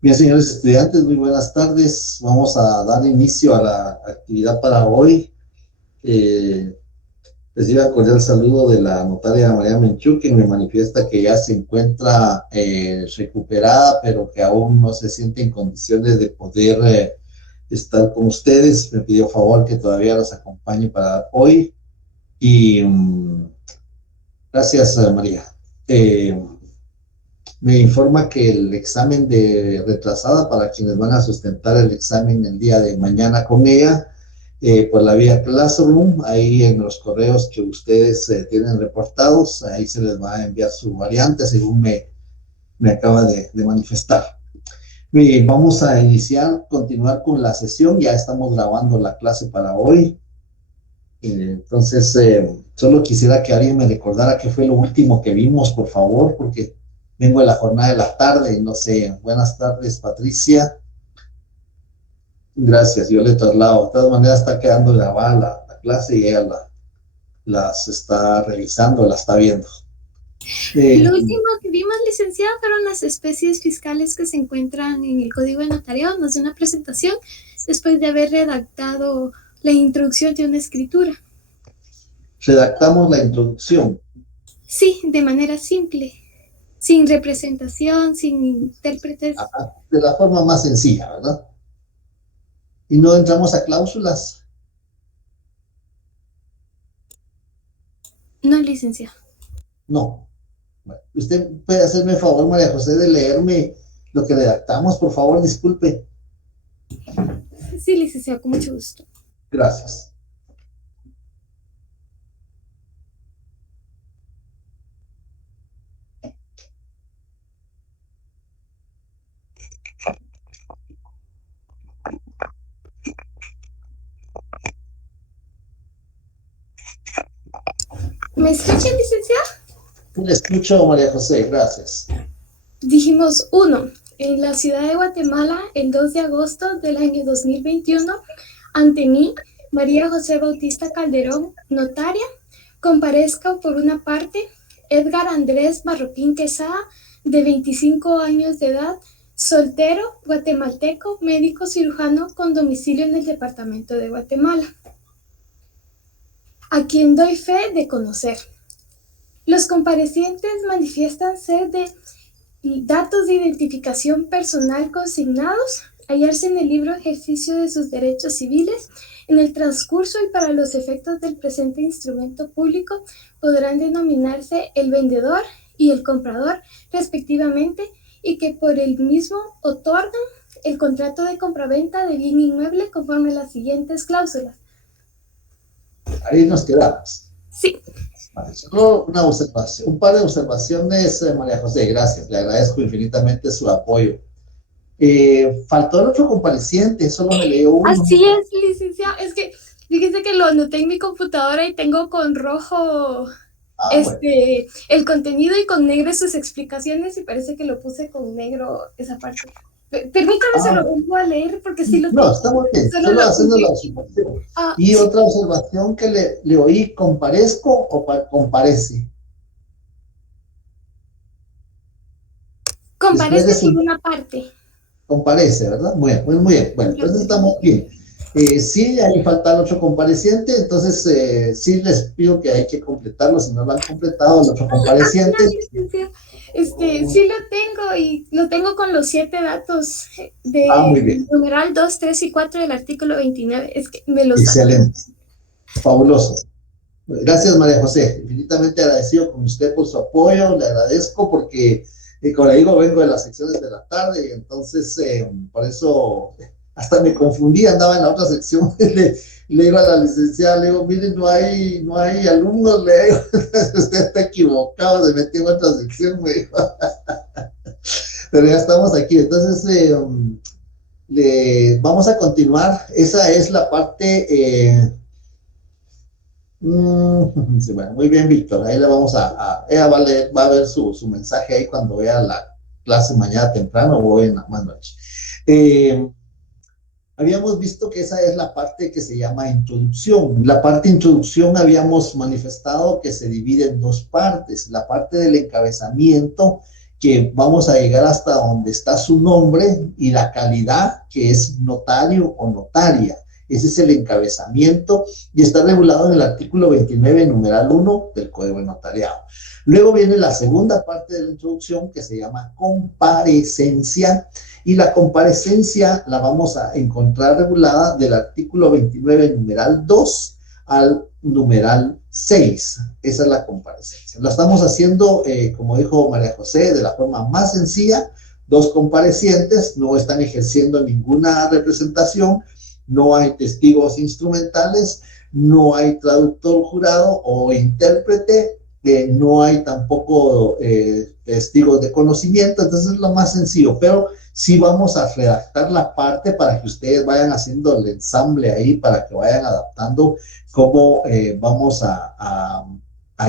Bien, señores estudiantes, muy buenas tardes. Vamos a dar inicio a la actividad para hoy. Eh, Reciba cordial saludo de la notaria María Menchú, que me manifiesta que ya se encuentra recuperada, pero que aún no se siente en condiciones de poder estar con ustedes. Me pidió favor que todavía los acompañe para hoy. Y gracias, María. Eh, Me informa que el examen de retrasada para quienes van a sustentar el examen el día de mañana con ella, por la vía Classroom, ahí en los correos que ustedes tienen reportados, ahí se les va a enviar su variante según me acaba de manifestar. Bien, vamos a continuar con la sesión, ya estamos grabando la clase para hoy. Entonces, solo quisiera que alguien me recordara qué fue lo último que vimos, por favor, porque vengo de la jornada de la tarde y no sé. Buenas tardes, Patricia. Gracias, yo le traslado. De todas maneras, está quedando grabada la clase y ella las está revisando, la está viendo. Lo Eh, último que vimos, licenciada, fueron las especies fiscales que se encuentran en el Código de Notariado. Nos dio una presentación después de haber redactado la introducción de una escritura. Redactamos la introducción. Sí, de manera simple, sin representación, sin intérpretes. De la forma más sencilla, ¿verdad? Y no entramos a cláusulas. No, licenciada. No. Bueno, usted puede hacerme el favor, María José, de leerme lo que redactamos, por favor, disculpe. Sí, licenciada, con mucho gusto. Gracias. ¿Me escucha, licenciada? Le escucho, María José, gracias. Dijimos uno. En la ciudad de Guatemala, el 2 de agosto del año 2021, ante mí, María José Bautista Calderón, notaria, comparezca por una parte Edgar Andrés Marroquín Quesada, de 25 años de edad, soltero, guatemalteco, médico cirujano con domicilio en el departamento de Guatemala, a quien doy fe de conocer. Los comparecientes manifiestan ser de datos de identificación personal consignados, hallarse en el libro Ejercicio de sus Derechos Civiles, en el transcurso y para los efectos del presente instrumento público podrán denominarse el vendedor y el comprador respectivamente, y que por el mismo otorgan el contrato de compraventa de bien inmueble conforme a las siguientes cláusulas. Ahí nos quedamos. Sí. Vale, solo una observación, un par de observaciones, María José, gracias. Le agradezco infinitamente su apoyo. Faltó el otro compareciente, solo me leyó uno. Así es, licenciado. Es que fíjese que lo anoté en mi computadora y tengo con rojo Bueno. el contenido y con negro sus explicaciones, y parece que lo puse con negro esa parte. Permítame, se lo Bueno. vuelvo a leer porque sí lo No, tengo. está muy bien, Solo solo lo haciendo la apunté. observación. Y Sí. otra observación que le oí, ¿comparezco o comparece? Después de Comparece por su una parte. comparece, ¿verdad? Bueno, pues muy bien. Bueno, entonces estamos bien. Sí, ahí falta el otro compareciente, entonces sí les pido que hay que completarlo, si no lo han completado, el otro No, compareciente. licencia. Sí lo tengo, y lo tengo con los 7 datos Muy de bien, numeral 2, 3 y 4 del artículo 29. Es que me los saqué. excelente, fabuloso. Gracias, María José. Infinitamente agradecido con usted por su apoyo. Le agradezco porque, como le digo, vengo de las secciones de la tarde y entonces por eso hasta me confundí, andaba en la otra sección. Le digo a la licenciada, le digo, miren, no hay alumnos, le digo, usted está equivocado, se metió en otra sección, me dijo. Pero ya estamos aquí. Entonces, vamos a continuar. Esa es la parte sí, bueno, muy bien, Víctor. Ahí le vamos ella va a ver su mensaje ahí cuando vea la clase mañana temprano o hoy en la más noche. Eh, Habíamos visto que esa es la parte que se llama introducción. La parte introducción habíamos manifestado que se divide en dos partes, la parte del encabezamiento que vamos a llegar hasta donde está su nombre y la calidad, que es notario o notaria. Ese es el encabezamiento y está regulado en el artículo 29, numeral 1 del Código de Notariado. Luego viene la segunda parte de la introducción, que se llama comparecencia, y la comparecencia la vamos a encontrar regulada del artículo 29, numeral 2 al numeral 6. Esa es la comparecencia. Lo estamos haciendo, como dijo María José, de la forma más sencilla. Dos comparecientes no están ejerciendo ninguna representación, no hay testigos instrumentales, no hay traductor jurado o intérprete, no hay tampoco testigos de conocimiento, entonces es lo más sencillo, pero sí vamos a redactar la parte para que ustedes vayan haciendo el ensamble ahí, para que vayan adaptando cómo vamos a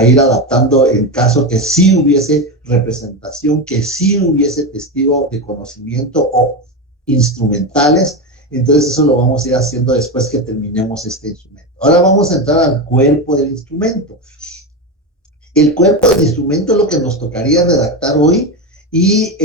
ir adaptando en caso que sí hubiese representación, que sí hubiese testigo de conocimiento o instrumentales. Entonces eso lo vamos a ir haciendo después que terminemos este instrumento. Ahora vamos a entrar al cuerpo del instrumento. El cuerpo del instrumento es lo que nos tocaría redactar hoy y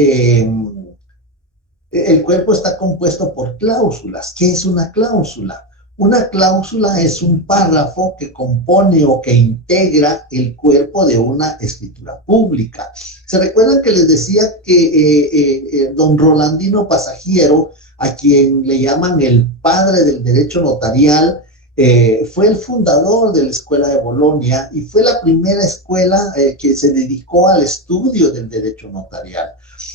el cuerpo está compuesto por cláusulas. ¿Qué es una cláusula? Una cláusula es un párrafo que compone o que integra el cuerpo de una escritura pública. ¿Se recuerdan que les decía que don Rolandino Pasajiero, a quien le llaman el padre del derecho notarial, fue el fundador de la Escuela de Bolonia y fue la primera escuela que se dedicó al estudio del derecho notarial?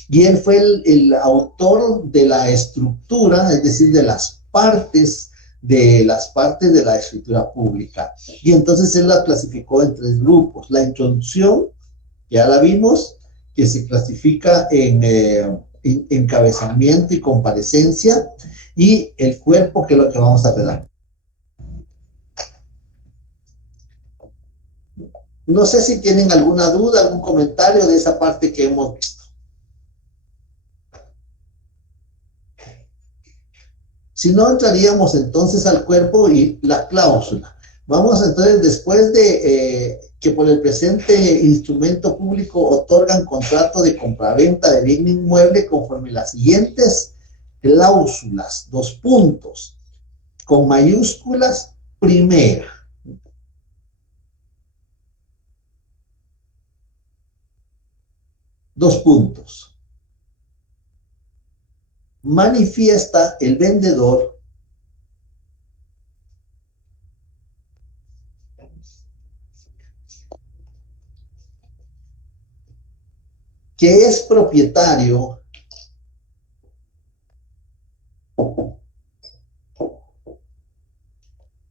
Y él fue el autor de la estructura, es decir, de las partes de la escritura pública. Y entonces él la clasificó en tres grupos. La introducción, ya la vimos, que se clasifica en encabezamiento y comparecencia, y el cuerpo, que es lo que vamos a ver. No sé si tienen alguna duda, algún comentario de esa parte que hemos visto. Si no, entraríamos entonces al cuerpo y la cláusula. Vamos entonces, después de que por el presente instrumento público otorgan contrato de compraventa de bien inmueble conforme las siguientes cláusulas, dos puntos, con mayúsculas, primera. Dos puntos. Manifiesta el vendedor que es propietario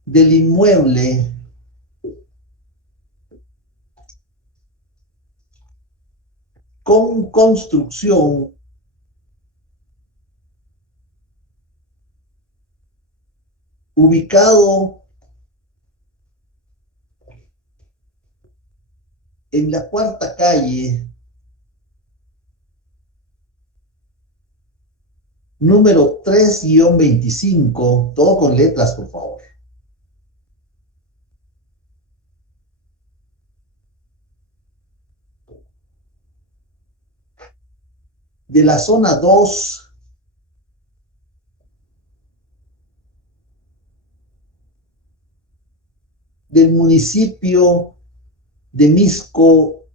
del inmueble con construcción ubicado en la cuarta calle, número 3-25, todo con letras, por favor, de la zona 2 del municipio de Misco,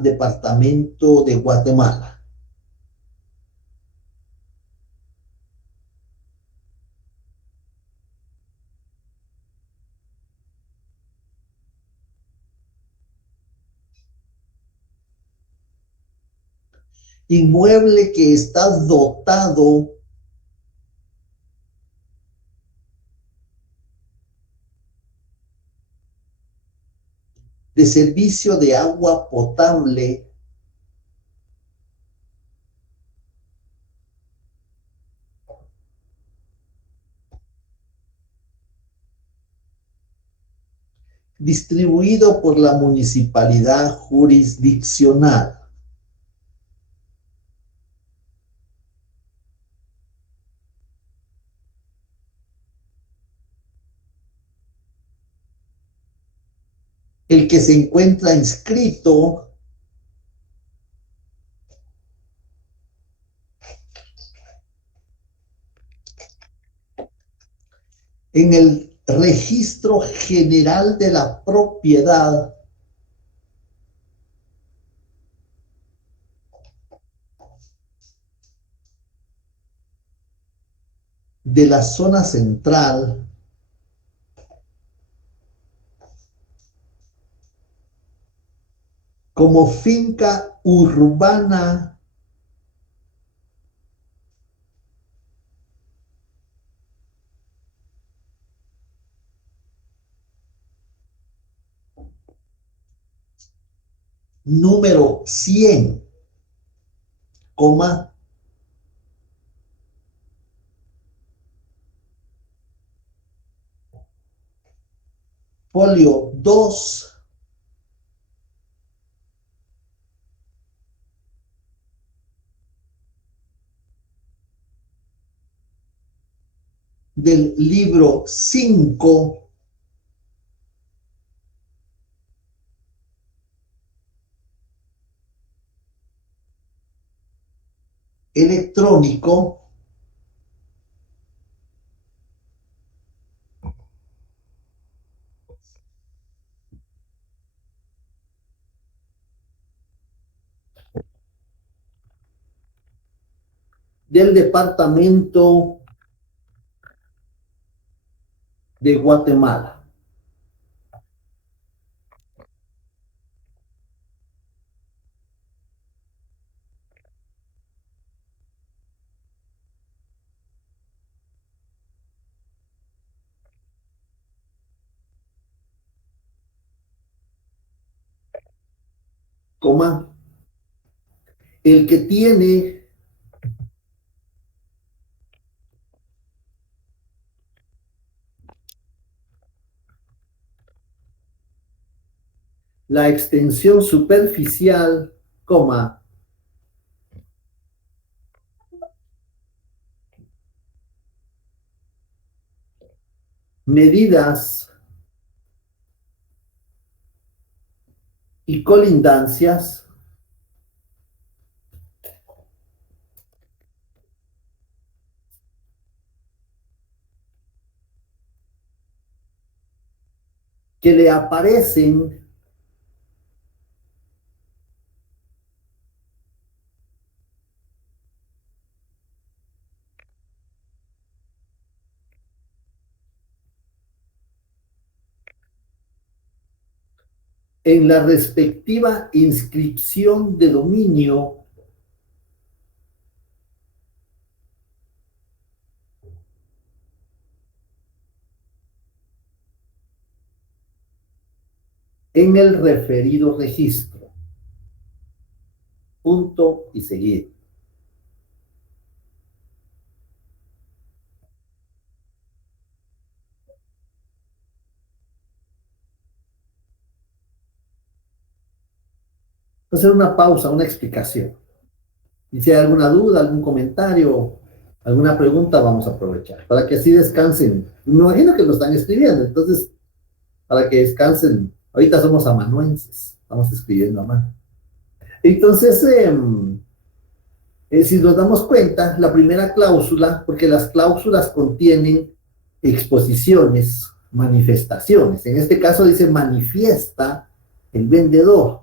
departamento de Guatemala. Inmueble que está dotado de servicio de agua potable distribuido por la municipalidad jurisdiccional. El que se encuentra inscrito en el registro general de la propiedad de la zona central como finca urbana número 100, coma, folio 2 del libro 5 electrónico del departamento de Guatemala. Coma, el que tiene la extensión superficial, coma, medidas y colindancias que le aparecen en la respectiva inscripción de dominio en el referido registro. Punto y seguir. Hacer una pausa, una explicación. Y si hay alguna duda, algún comentario, alguna pregunta, vamos a aprovechar para que así descansen. Me imagino que lo están escribiendo, entonces, para que descansen. Ahorita somos amanuenses, estamos escribiendo a mano. Entonces, si nos damos cuenta, la primera cláusula, porque las cláusulas contienen exposiciones, manifestaciones. En este caso dice manifiesta el vendedor.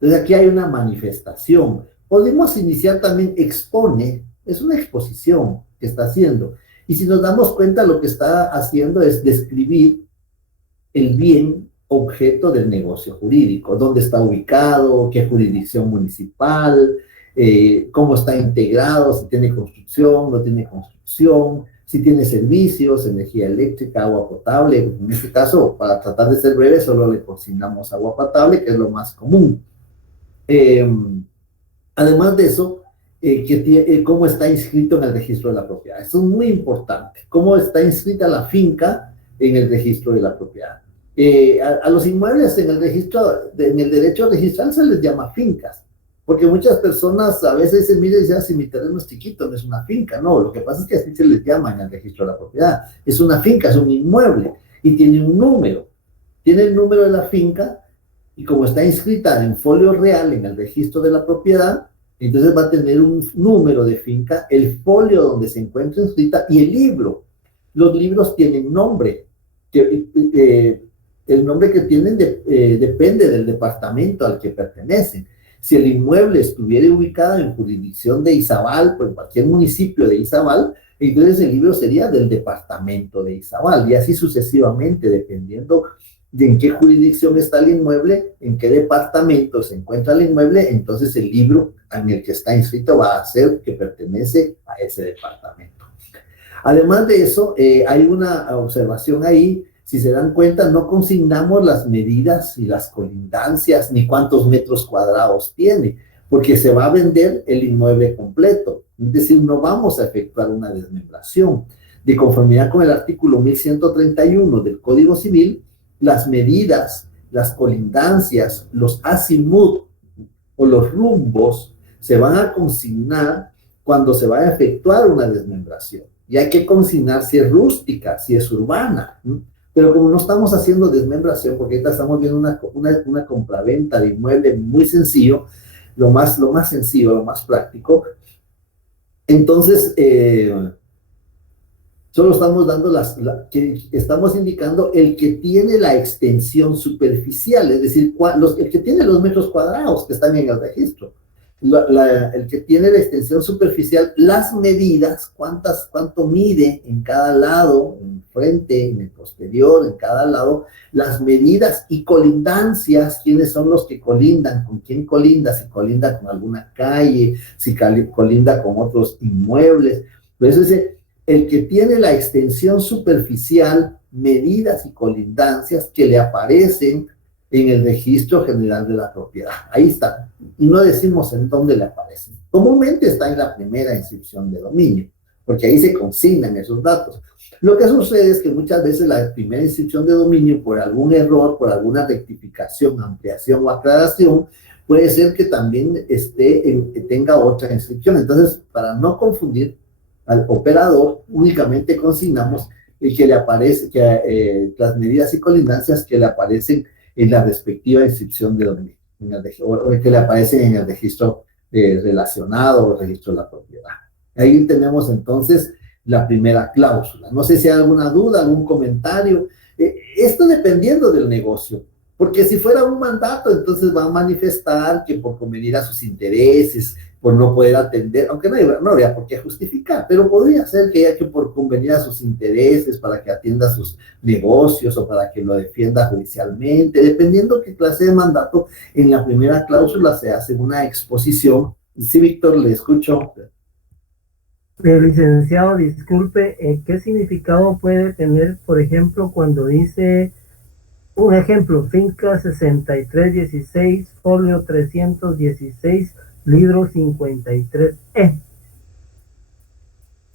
Entonces aquí hay una manifestación. Podemos iniciar también expone, es una exposición que está haciendo. Y si nos damos cuenta, lo que está haciendo es describir el bien objeto del negocio jurídico, dónde está ubicado, qué jurisdicción municipal, cómo está integrado, si tiene construcción, no tiene construcción, si tiene servicios, energía eléctrica, agua potable. En este caso, para tratar de ser breve, solo le consignamos agua potable, que es lo más común. Además de eso, cómo está inscrito en el registro de la propiedad. Eso es muy importante. Cómo está inscrita la finca en el registro de la propiedad. A los inmuebles en el registro, en el derecho registral se les llama fincas, porque muchas personas a veces dicen, mire, si mi terreno es chiquito, no es una finca. No, lo que pasa es que así se les llama en el registro de la propiedad. Es una finca, es un inmueble y tiene un número. Tiene el número de la finca y como está inscrita en folio real en el registro de la propiedad, entonces va a tener un número de finca, el folio donde se encuentra inscrita y el libro. los libros tienen nombre, que el nombre que tienen depende del departamento al que pertenecen. Si el inmueble estuviera ubicado en jurisdicción de Izabal, pues en cualquier municipio de Izabal, entonces el libro sería del departamento de Izabal, y así sucesivamente, dependiendo de en qué jurisdicción está el inmueble, en qué departamento se encuentra el inmueble, entonces el libro en el que está inscrito va a ser que pertenece a ese departamento. Además de eso, hay una observación ahí. Si se dan cuenta, no consignamos las medidas y las colindancias ni cuántos metros cuadrados tiene, porque se va a vender el inmueble completo. Es decir, no vamos a efectuar una desmembración. De conformidad con el artículo 1131 del Código Civil, las medidas, las colindancias, los azimut o los rumbos se van a consignar cuando se va a efectuar una desmembración. Y hay que consignar si es rústica, si es urbana. Pero como no estamos haciendo desmembración, porque ahorita estamos viendo una compraventa de inmueble muy sencillo, lo más sencillo, lo más práctico, entonces solo estamos dando estamos indicando el que tiene la extensión superficial, es decir, el que tiene los metros cuadrados que están en el registro. El que tiene la extensión superficial, las medidas, cuánto mide en cada lado, en frente, en el posterior, en cada lado, las medidas y colindancias, quiénes son los que colindan, con quién colinda, si colinda con alguna calle, si colinda con otros inmuebles. Entonces, el que tiene la extensión superficial, medidas y colindancias que le aparecen en el registro general de la propiedad. Ahí está. Y no decimos en dónde le aparecen. Comúnmente está en la primera inscripción de dominio, porque ahí se consignan esos datos. Lo que sucede es que muchas veces la primera inscripción de dominio, por algún error, por alguna rectificación, ampliación o aclaración, puede ser que también tenga otra inscripción. Entonces, para no confundir al operador, únicamente consignamos que le aparece, las medidas y colindancias que le aparecen en la respectiva inscripción de dominio, o que le aparecen en el registro relacionado o registro de la propiedad. Ahí tenemos entonces la primera cláusula. No sé si hay alguna duda, algún comentario. Esto dependiendo del negocio, porque si fuera un mandato, entonces va a manifestar que por convenir a sus intereses, por no poder atender, aunque no habría por qué justificar, pero podría ser que haya que por convenir a sus intereses para que atienda sus negocios o para que lo defienda judicialmente, dependiendo qué clase de mandato. En la primera cláusula se hace una exposición. Sí, Víctor, le escucho. Licenciado, disculpe, ¿qué significado puede tener, por ejemplo, cuando dice, un ejemplo, finca 6316, folio 316, libro 53E?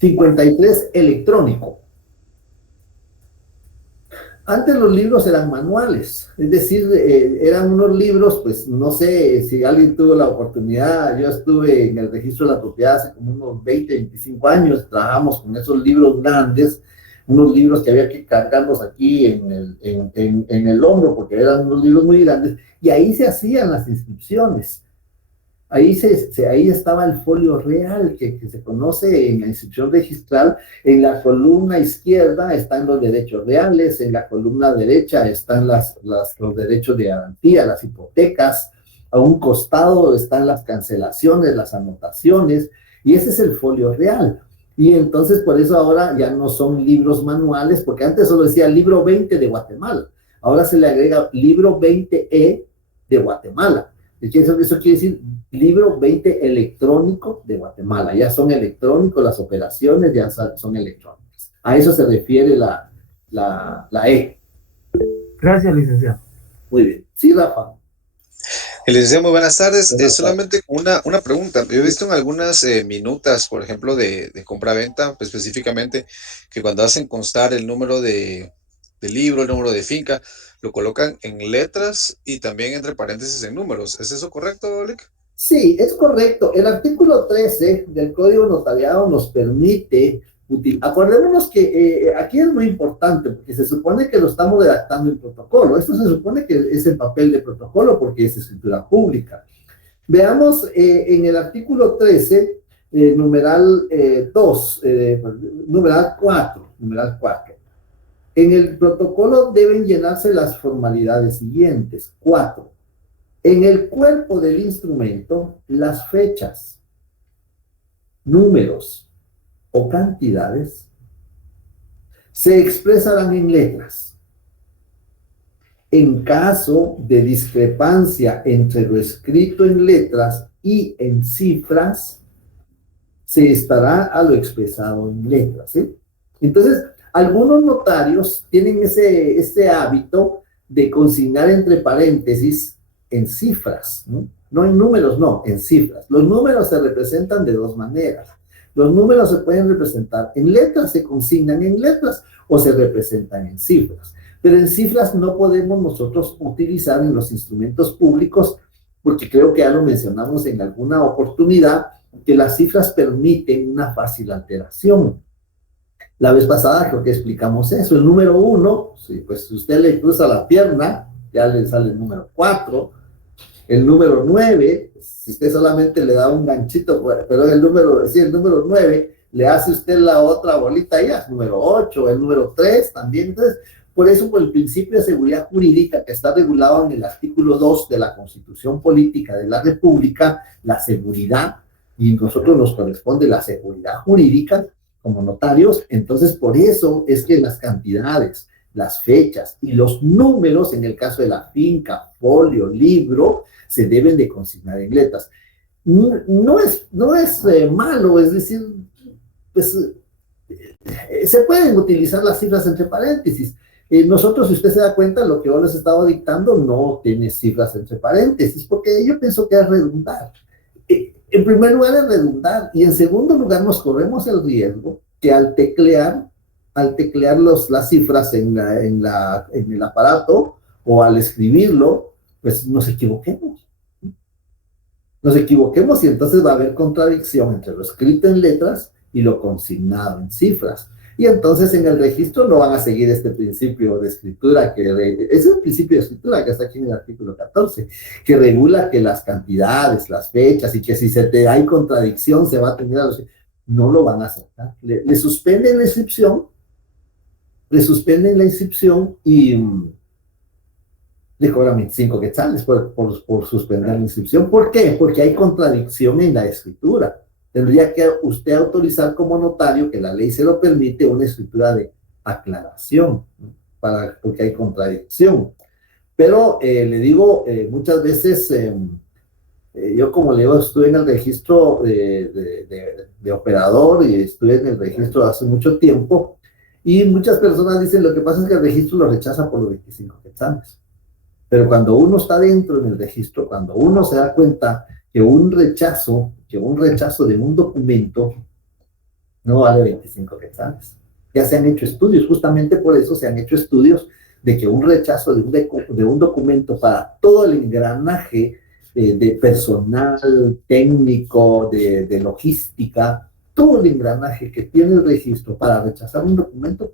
53 electrónico. Antes los libros eran manuales, es decir, eran unos libros, pues no sé si alguien tuvo la oportunidad. Yo estuve en el registro de la propiedad hace como unos 20, 25 años, trabajamos con esos libros grandes, unos libros que había que cargarlos aquí en el hombro, porque eran unos libros muy grandes, y ahí se hacían las inscripciones. Ahí estaba el folio real que se conoce en la inscripción registral. En la columna izquierda están los derechos reales, en la columna derecha están los derechos de garantía, las hipotecas, a un costado están las cancelaciones, las anotaciones, y ese es el folio real. Y entonces por eso ahora ya no son libros manuales, porque antes solo decía libro 20 de Guatemala, ahora se le agrega libro 20E de Guatemala. Eso quiere decir libro 20 electrónico de Guatemala. Ya son electrónicos, las operaciones ya son electrónicas. A eso se refiere la E. Gracias, licenciado. Muy bien. Sí, Rafa. Licenciado, muy buenas tardes. Solamente una pregunta. Yo he visto en algunas minutas, por ejemplo, de compra-venta, pues, específicamente, que cuando hacen constar el número de libro, el número de finca, lo colocan en letras y también entre paréntesis en números. ¿Es eso correcto, Oleg? Sí, es correcto. El artículo 13 del Código Notariado nos permite acordémonos que aquí es muy importante, porque se supone que lo estamos redactando en protocolo. Esto se supone que es el papel de protocolo porque es escritura pública. Veamos en el artículo 13, numeral 2, numeral 4, numeral 4. En el protocolo deben llenarse las formalidades siguientes. 4. En el cuerpo del instrumento, las fechas, números o cantidades se expresarán en letras. En caso de discrepancia entre lo escrito en letras y en cifras, se estará a lo expresado en letras, ¿sí? Entonces, algunos notarios tienen ese hábito de consignar entre paréntesis en cifras, ¿no? No en números, no, en cifras. Los números se representan de dos maneras. Los números se pueden representar en letras, se consignan en letras o se representan en cifras. Pero en cifras no podemos nosotros utilizar en los instrumentos públicos, porque creo que ya lo mencionamos en alguna oportunidad, que las cifras permiten una fácil alteración. La vez pasada creo que explicamos eso. El número 1, sí, pues si usted le cruza la pierna, ya le sale el número 4. El número 9, si usted solamente le da un ganchito, pero el número 9, le hace usted la otra bolita ya, es número 8, el número 3 también. Entonces, por eso, por el principio de seguridad jurídica que está regulado en el artículo 2 de la Constitución Política de la República, la seguridad, y nosotros nos corresponde la seguridad jurídica como notarios. Entonces, por eso es que las cantidades, las fechas y los números, en el caso de la finca, folio, libro, se deben de consignar en letras. No es malo, es decir, pues, se pueden utilizar las cifras entre paréntesis. Nosotros, si usted se da cuenta, lo que yo les estaba dictando no tiene cifras entre paréntesis, porque yo pienso que es redundar. En primer lugar es redundar, y en segundo lugar nos corremos el riesgo que al teclear las cifras en el aparato o al escribirlo, pues nos equivoquemos. Nos equivoquemos y entonces va a haber contradicción entre lo escrito en letras y lo consignado en cifras. Y entonces en el registro no van a seguir este principio de escritura, es el principio de escritura que está aquí en el artículo 14, que regula que las cantidades, las fechas, y que si hay contradicción se va a tener a los... No lo van a aceptar. Le suspenden la inscripción, y le cobran 25 quetzales por suspender la inscripción. ¿Por qué? Porque hay contradicción en la escritura. Tendría que usted autorizar como notario, que la ley se lo permite, una escritura de aclaración, ¿no? Porque hay contradicción. Pero le digo, muchas veces, yo como le digo, estuve en el registro de operador y estuve en el registro hace mucho tiempo, y muchas personas dicen, lo que pasa es que el registro lo rechaza por los 25 quetzales. Pero cuando uno está dentro en el registro, cuando uno se da cuenta que un rechazo de un documento no vale 25 quetzales. Ya se han hecho estudios, justamente por eso se han hecho estudios de que un rechazo de un documento para todo el engranaje de personal, técnico, de logística, todo el engranaje que tiene el registro para rechazar un documento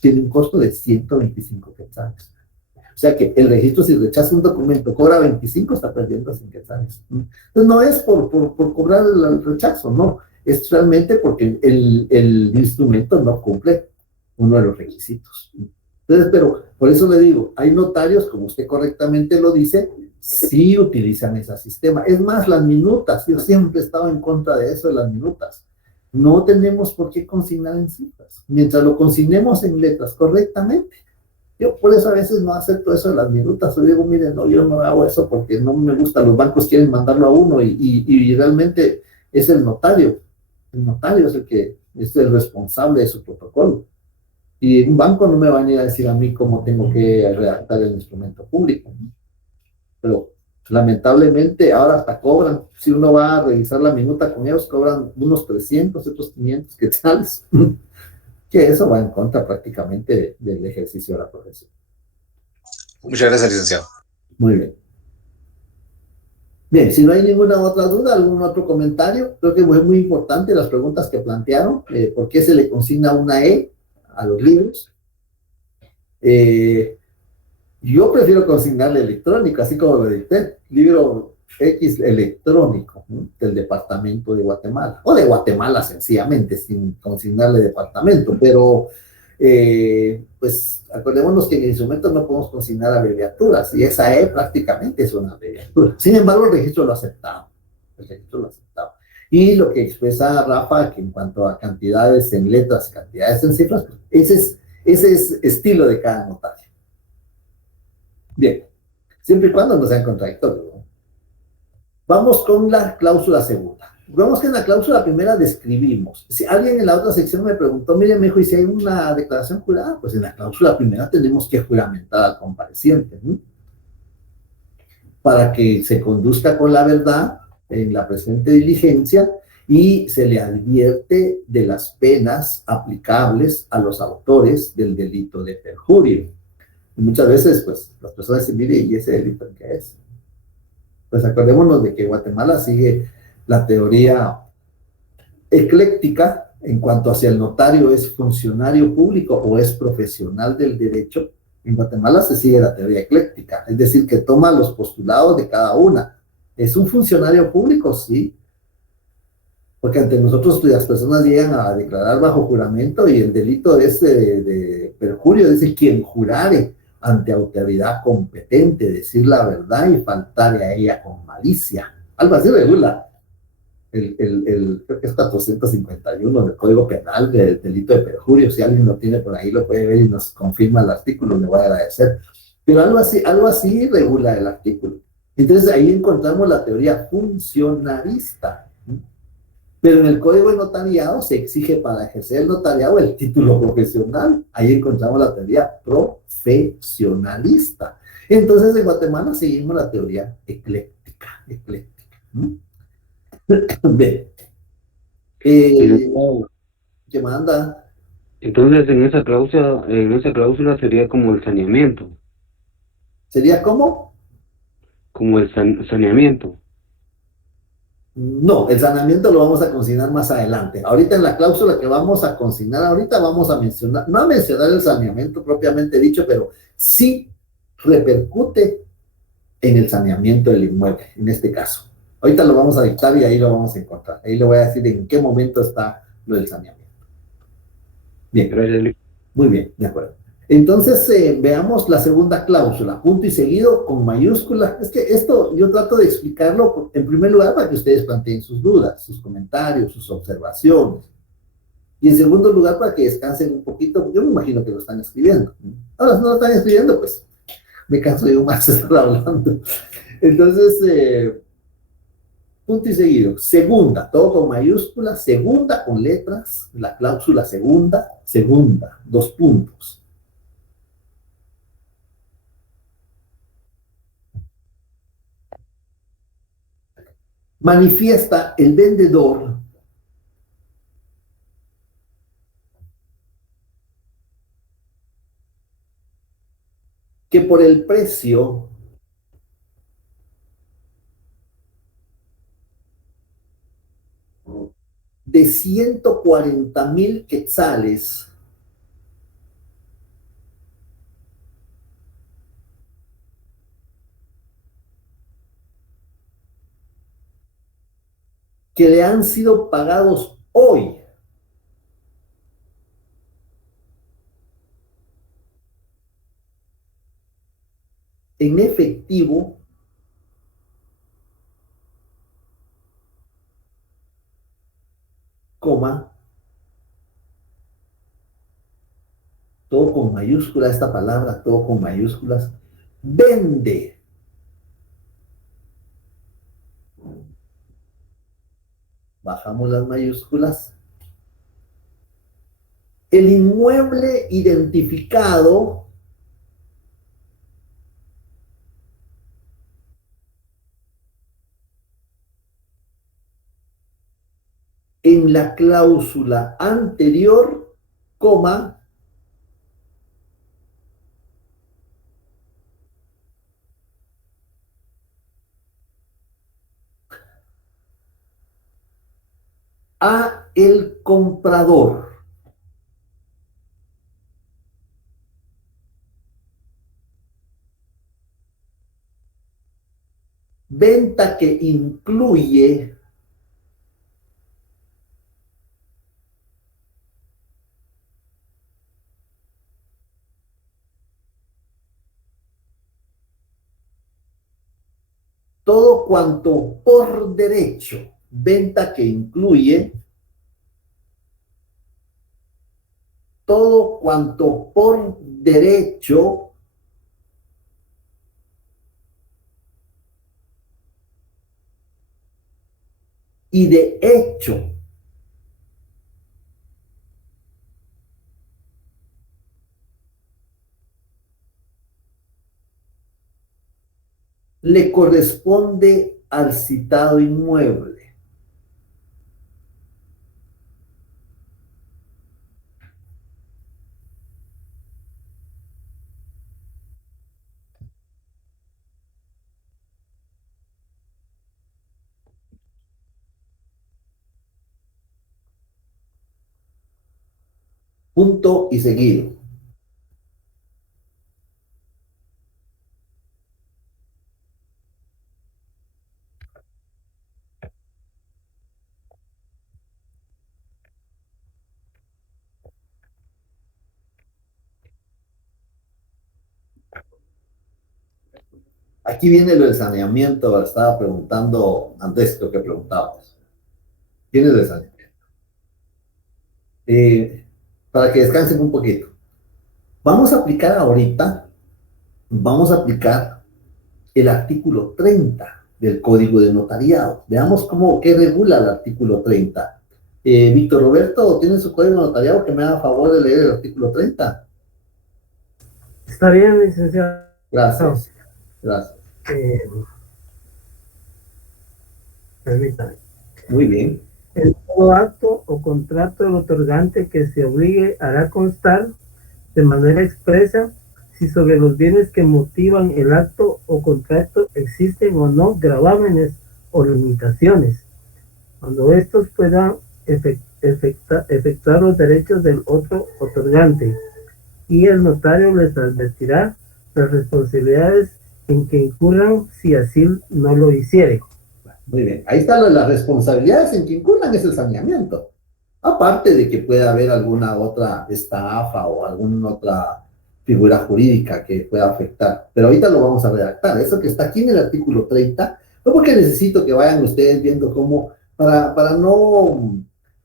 tiene un costo de 125 quetzales. O sea que el registro, si rechaza un documento, cobra 25, está perdiendo 100 quetzales. Entonces no es por cobrar el rechazo, no. Es realmente porque el instrumento no cumple uno de los requisitos. Entonces, pero por eso le digo, hay notarios, como usted correctamente lo dice, sí utilizan ese sistema. Es más, las minutas, yo siempre he estado en contra de eso, de las minutas. No tenemos por qué consignar en cifras. Mientras lo consignemos en letras correctamente. Yo por eso a veces no acepto eso de las minutas. Yo digo, miren, no, yo no hago eso porque no me gusta. Los bancos quieren mandarlo a uno y realmente es el notario. El notario es el que es el responsable de su protocolo. Y un banco no me va a venir a decir a mí cómo tengo que redactar el instrumento público. Pero lamentablemente ahora hasta cobran. Si uno va a revisar la minuta con ellos, cobran unos 300, otros 500 quetzales. Que eso va en contra prácticamente del ejercicio de la profesión. Muchas gracias, licenciado. Muy bien. Bien, si no hay ninguna otra duda, algún otro comentario, creo que es muy importante las preguntas que plantearon. ¿Por qué se le consigna una E a los libros? Yo prefiero consignarle electrónico, así como lo dicté. Libro X electrónico, ¿no?, del departamento de Guatemala, o de Guatemala sencillamente, sin consignarle departamento, pero pues acordémonos que en el instrumento no podemos consignar abreviaturas, y esa E prácticamente es una abreviatura. Sin embargo, el registro lo aceptaba, el registro lo aceptaba. Y lo que expresa Rafa, que en cuanto a cantidades en letras, cantidades en cifras, pues, ese es estilo de cada notario. Bien, siempre y cuando no sean contradictorios, ¿no? Vamos con la cláusula segunda. Vemos que en la cláusula primera describimos. Si alguien en la otra sección me preguntó, mire, me dijo, ¿y si hay una declaración jurada? Pues en la cláusula primera tenemos que juramentar al compareciente, ¿no?, para que se conduzca con la verdad en la presente diligencia, y se le advierte de las penas aplicables a los autores del delito de perjurio. Y muchas veces, pues, las personas dicen, mire, ¿y ese delito qué es? Pues acordémonos de que Guatemala sigue la teoría ecléctica en cuanto a si el notario es funcionario público o es profesional del derecho. En Guatemala se sigue la teoría ecléctica, es decir, que toma los postulados de cada una. ¿Es un funcionario público? Sí, porque ante nosotros las personas llegan a declarar bajo juramento, y el delito es de perjurio, es decir, quien jurare ante autoridad competente decir la verdad y faltare a ella con malicia. Algo así regula creo que es 451 del Código Penal, del delito de perjurio. Si alguien lo tiene por ahí, lo puede ver y nos confirma el artículo, le voy a agradecer. Pero algo así regula el artículo. Entonces ahí encontramos la teoría funcionarista. Pero en el Código de Notariado se exige para ejercer el notariado el título profesional. Ahí encontramos la teoría profesionalista. Entonces en Guatemala seguimos la teoría ecléctica. Bien. ¿Qué manda? Entonces en esa cláusula sería como el saneamiento, ¿Sería cómo? como el saneamiento. No, el saneamiento lo vamos a consignar más adelante. Ahorita en la cláusula que vamos a consignar, ahorita vamos a mencionar, no a mencionar el saneamiento propiamente dicho, pero sí repercute en el saneamiento del inmueble, en este caso. Ahorita lo vamos a dictar y ahí lo vamos a encontrar. Ahí le voy a decir en qué momento está lo del saneamiento. Bien, Gracias. muy bien, de acuerdo. Entonces, veamos la segunda cláusula, punto y seguido con mayúscula. Es que esto yo trato de explicarlo en primer lugar para que ustedes planteen sus dudas, sus comentarios, sus observaciones. Y en segundo lugar para que descansen un poquito. Yo me imagino que lo están escribiendo. Ahora, si no lo están escribiendo, pues me canso yo más de estar hablando. Entonces, punto y seguido. Segunda, todo con mayúscula. Segunda con letras. La cláusula segunda, segunda, dos puntos. Manifiesta el vendedor que por el precio de 140,000 quetzales que le han sido pagados hoy en efectivo, coma, todo con mayúsculas, esta palabra, todo con mayúsculas, vende bajamos las mayúsculas, el inmueble identificado en la cláusula anterior, coma, a el comprador. venta que incluye todo cuanto por derecho, venta que incluye todo cuanto por derecho y de hecho le corresponde al citado inmueble. Punto y seguido. Aquí viene lo del saneamiento, estaba preguntando antes lo que preguntábamos. Viene lo del saneamiento. Para que descansen un poquito. Vamos a aplicar ahorita, vamos a aplicar el artículo 30 del Código de Notariado. Veamos qué regula el artículo 30. Víctor Roberto, ¿tiene su Código de Notariado que me haga favor de leer el artículo 30? Está bien, licenciado. Gracias. Gracias. Permítame. Muy bien. En todo acto o contrato del otorgante que se obligue hará constar de manera expresa si sobre los bienes que motivan el acto o contrato existen o no gravámenes o limitaciones, cuando estos puedan efectuar los derechos del otro otorgante, y el notario les advertirá las responsabilidades en que incurran si así no lo hiciere. Muy bien, ahí está las responsabilidades en que incurran es el saneamiento. Aparte de que pueda haber alguna otra estafa o alguna otra figura jurídica que pueda afectar. Pero ahorita lo vamos a redactar. Eso que está aquí en el artículo 30, no porque necesito que vayan ustedes viendo cómo, para no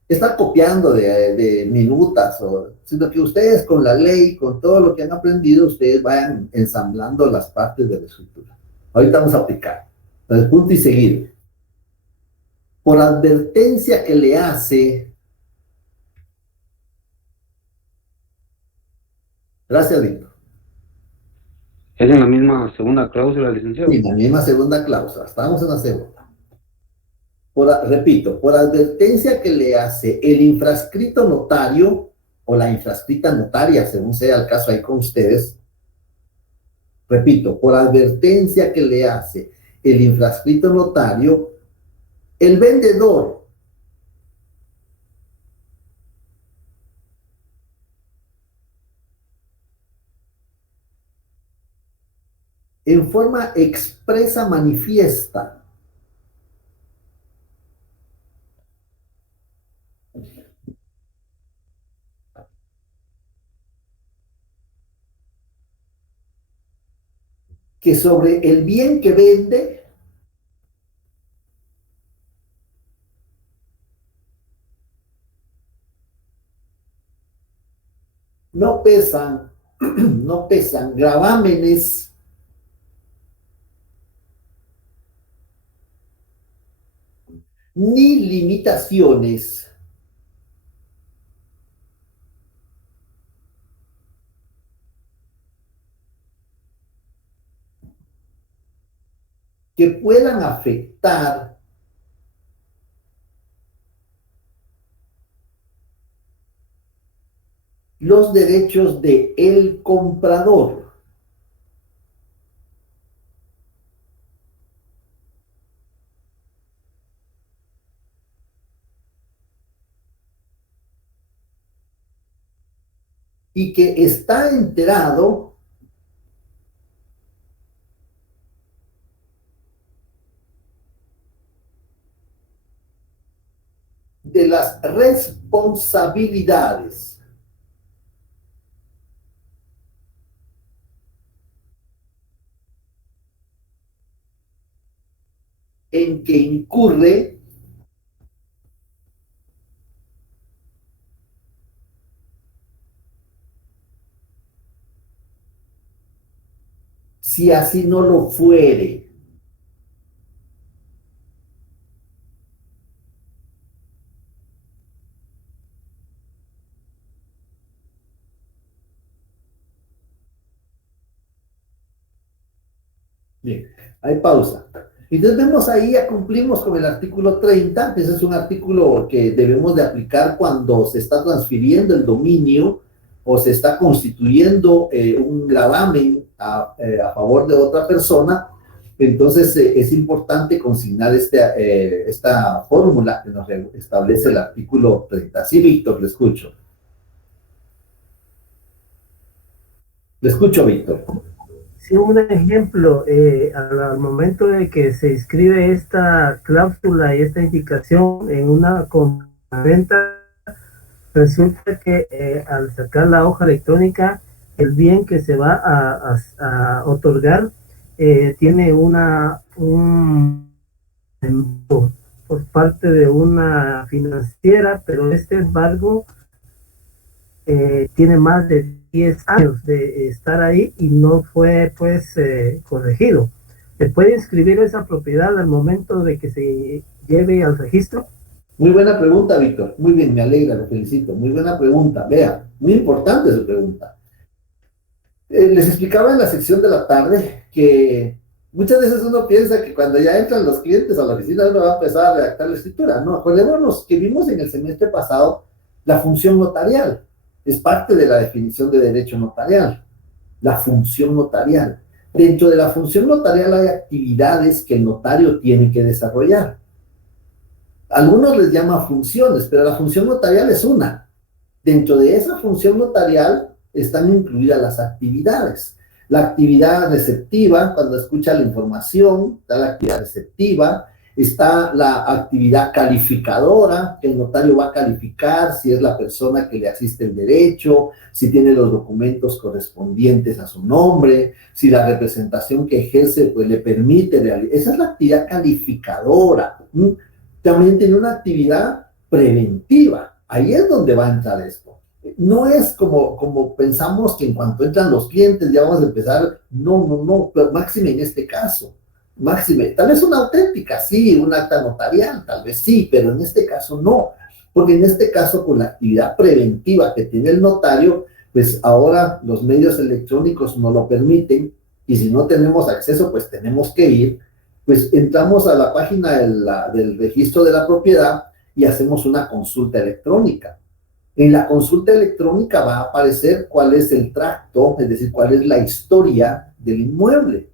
estar copiando de minutas, sino que ustedes con la ley, con todo lo que han aprendido, ustedes vayan ensamblando las partes de la estructura. Ahorita vamos a aplicar. Entonces, punto y seguido. Por advertencia que le hace. Gracias, Víctor. Es en la misma segunda cláusula, licenciado. Y la misma segunda cláusula. Estamos en la segunda. Repito, por advertencia que le hace el infrascrito notario o la infrascrita notaria, según sea el caso ahí con ustedes. Repito, por advertencia que le hace el infrascrito notario, el vendedor en forma expresa manifiesta que sobre el bien que vende no pesan, no pesan gravámenes ni limitaciones que puedan afectar los derechos de el comprador. Y que está enterado de las responsabilidades en que incurre si así no lo fuere. Bien, hay pausa. Entonces vemos ahí, ya cumplimos con el artículo 30, ese es un artículo que debemos de aplicar cuando se está transfiriendo el dominio o se está constituyendo un gravamen a favor de otra persona. Entonces es importante consignar esta fórmula que nos establece el artículo 30. Sí, Víctor, le escucho. Le escucho, Víctor. Sí, un ejemplo, al momento de que se inscribe esta cláusula y esta indicación en una compraventa, resulta que al sacar la hoja electrónica, el bien que se va a otorgar tiene un por parte de una financiera, pero este embargo tiene más de 10 años de estar ahí y no fue pues corregido. ¿Se puede inscribir esa propiedad al momento de que se lleve al registro? Muy buena pregunta, Víctor. Muy bien, me alegra, lo felicito. Muy buena pregunta. Vea, muy importante su pregunta. Les explicaba en la sección de la tarde que muchas veces uno piensa que cuando ya entran los clientes a la oficina uno va a empezar a redactar la escritura. No, acordémonos que vimos en el semestre pasado la función notarial. Es parte de la definición de derecho notarial, la función notarial. Dentro de la función notarial hay actividades que el notario tiene que desarrollar. Algunos les llaman funciones, pero la función notarial es una. Dentro de esa función notarial están incluidas las actividades. La actividad receptiva, cuando escucha la información, está la actividad receptiva. Está la actividad calificadora, que el notario va a calificar si es la persona que le asiste el derecho, si tiene los documentos correspondientes a su nombre, si la representación que ejerce pues le permite realizar. Esa es la actividad calificadora. También tiene una actividad preventiva. Ahí es donde va a entrar esto. No es como pensamos que en cuanto entran los clientes ya vamos a empezar. No, pero máxime en este caso. Máxime, tal vez una auténtica, sí, un acta notarial, tal vez sí, pero en este caso no, porque en este caso con la actividad preventiva que tiene el notario, pues ahora los medios electrónicos no lo permiten, y si no tenemos acceso, pues tenemos que ir, pues entramos a la página del registro de la propiedad y hacemos una consulta electrónica. En la consulta electrónica va a aparecer cuál es el tracto, es decir, cuál es la historia del inmueble.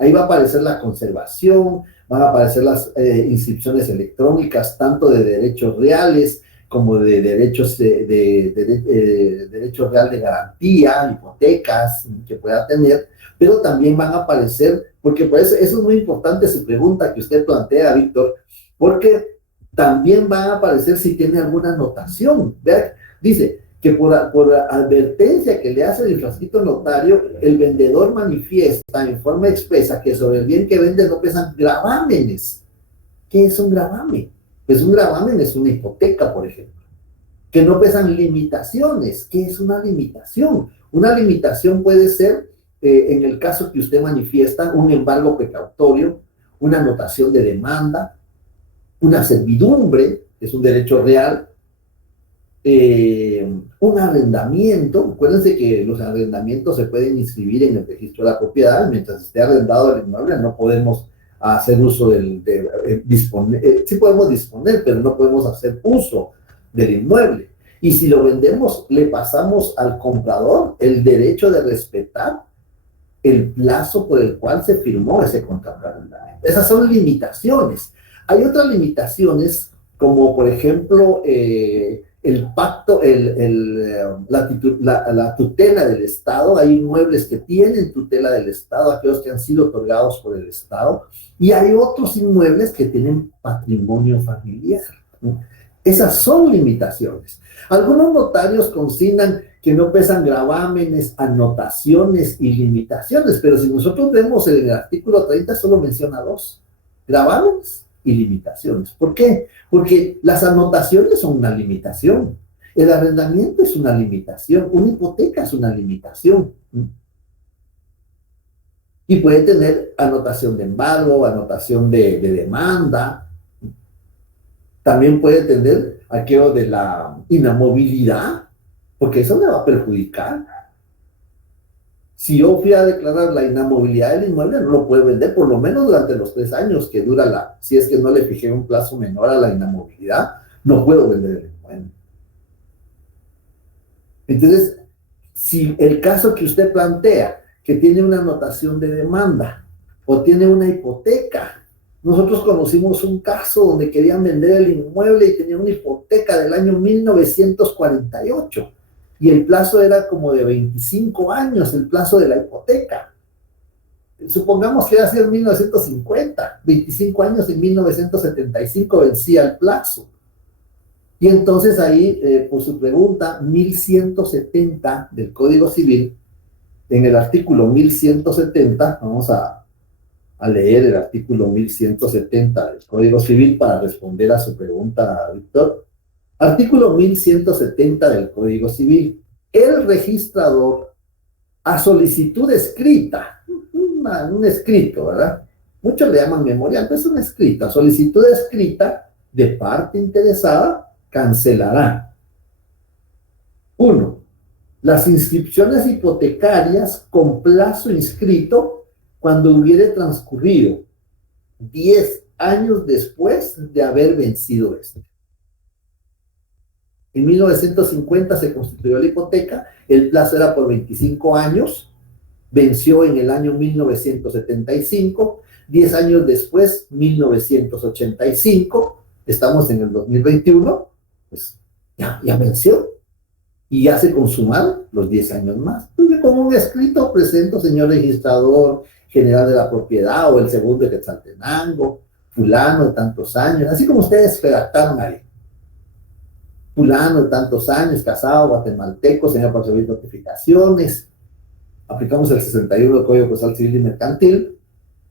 Ahí va a aparecer la conservación, van a aparecer las inscripciones electrónicas, tanto de derechos reales como de derechos derecho real de garantía, hipotecas que pueda tener, pero también van a aparecer, porque pues eso es muy importante su pregunta que usted plantea, Víctor, porque también van a aparecer si tiene alguna anotación. ¿Ve? Dice que por advertencia que le hace el infrascrito notario, el vendedor manifiesta en forma expresa que sobre el bien que vende no pesan gravámenes. ¿Qué es un gravamen? Pues un gravamen es una hipoteca, por ejemplo. Que no pesan limitaciones. ¿Qué es una limitación? Una limitación puede ser, en el caso que usted manifiesta, un embargo precautorio, una anotación de demanda, una servidumbre, que es un derecho real, un arrendamiento. Acuérdense que los arrendamientos se pueden inscribir en el registro de la propiedad. Mientras esté arrendado el inmueble no podemos hacer uso disponer, sí podemos disponer, pero no podemos hacer uso del inmueble. Y si lo vendemos, le pasamos al comprador el derecho de respetar el plazo por el cual se firmó ese contrato de arrendamiento. Esas son limitaciones. Hay otras limitaciones, como por ejemplo el pacto, la tutela del Estado. Hay inmuebles que tienen tutela del Estado, aquellos que han sido otorgados por el Estado, y hay otros inmuebles que tienen patrimonio familiar, ¿no? Esas son limitaciones. Algunos notarios consignan que no pesan gravámenes, anotaciones y limitaciones, pero si nosotros vemos el artículo 30 solo menciona dos, gravámenes y limitaciones. ¿Por qué? Porque las anotaciones son una limitación, el arrendamiento es una limitación, una hipoteca es una limitación. Y puede tener anotación de embargo, anotación de demanda. También puede tener aquello de la inamovilidad, porque eso le va a perjudicar. Si yo fui a declarar la inamovilidad del inmueble, no lo puede vender por lo menos durante los 3 años que dura si es que no le fijé un plazo menor a la inamovilidad, no puedo vender el inmueble. Entonces, si el caso que usted plantea, que tiene una anotación de demanda o tiene una hipoteca, nosotros conocimos un caso donde querían vender el inmueble y tenía una hipoteca del año 1948 y el plazo era como de 25 años, el plazo de la hipoteca. Supongamos que era así en 1950, 25 años, en 1975 vencía el plazo. Y entonces ahí, por su pregunta, 1170 del Código Civil, en el artículo 1170, vamos a leer el artículo 1170 del Código Civil para responder a su pregunta, Víctor. Artículo 1170 del Código Civil. El registrador, a solicitud escrita, un escrito, ¿verdad? Muchos le llaman memorial, pero es un escrito. A solicitud escrita de parte interesada, cancelará. 1. Las inscripciones hipotecarias con plazo inscrito cuando hubiere transcurrido 10 años después de haber vencido este. En 1950 se constituyó la hipoteca, el plazo era por 25 años, venció en el año 1975, 10 años después, 1985, estamos en el 2021, pues ya venció. Y ya se consumaron los 10 años más. Entonces, como un escrito presento, señor registrador general de la propiedad, o el segundo de Quetzaltenango, fulano de tantos años, así como ustedes redactaron ahí. Fulano de tantos años, casado, guatemalteco, señor para recibir notificaciones, aplicamos el 61 del Código Procesal Civil y Mercantil,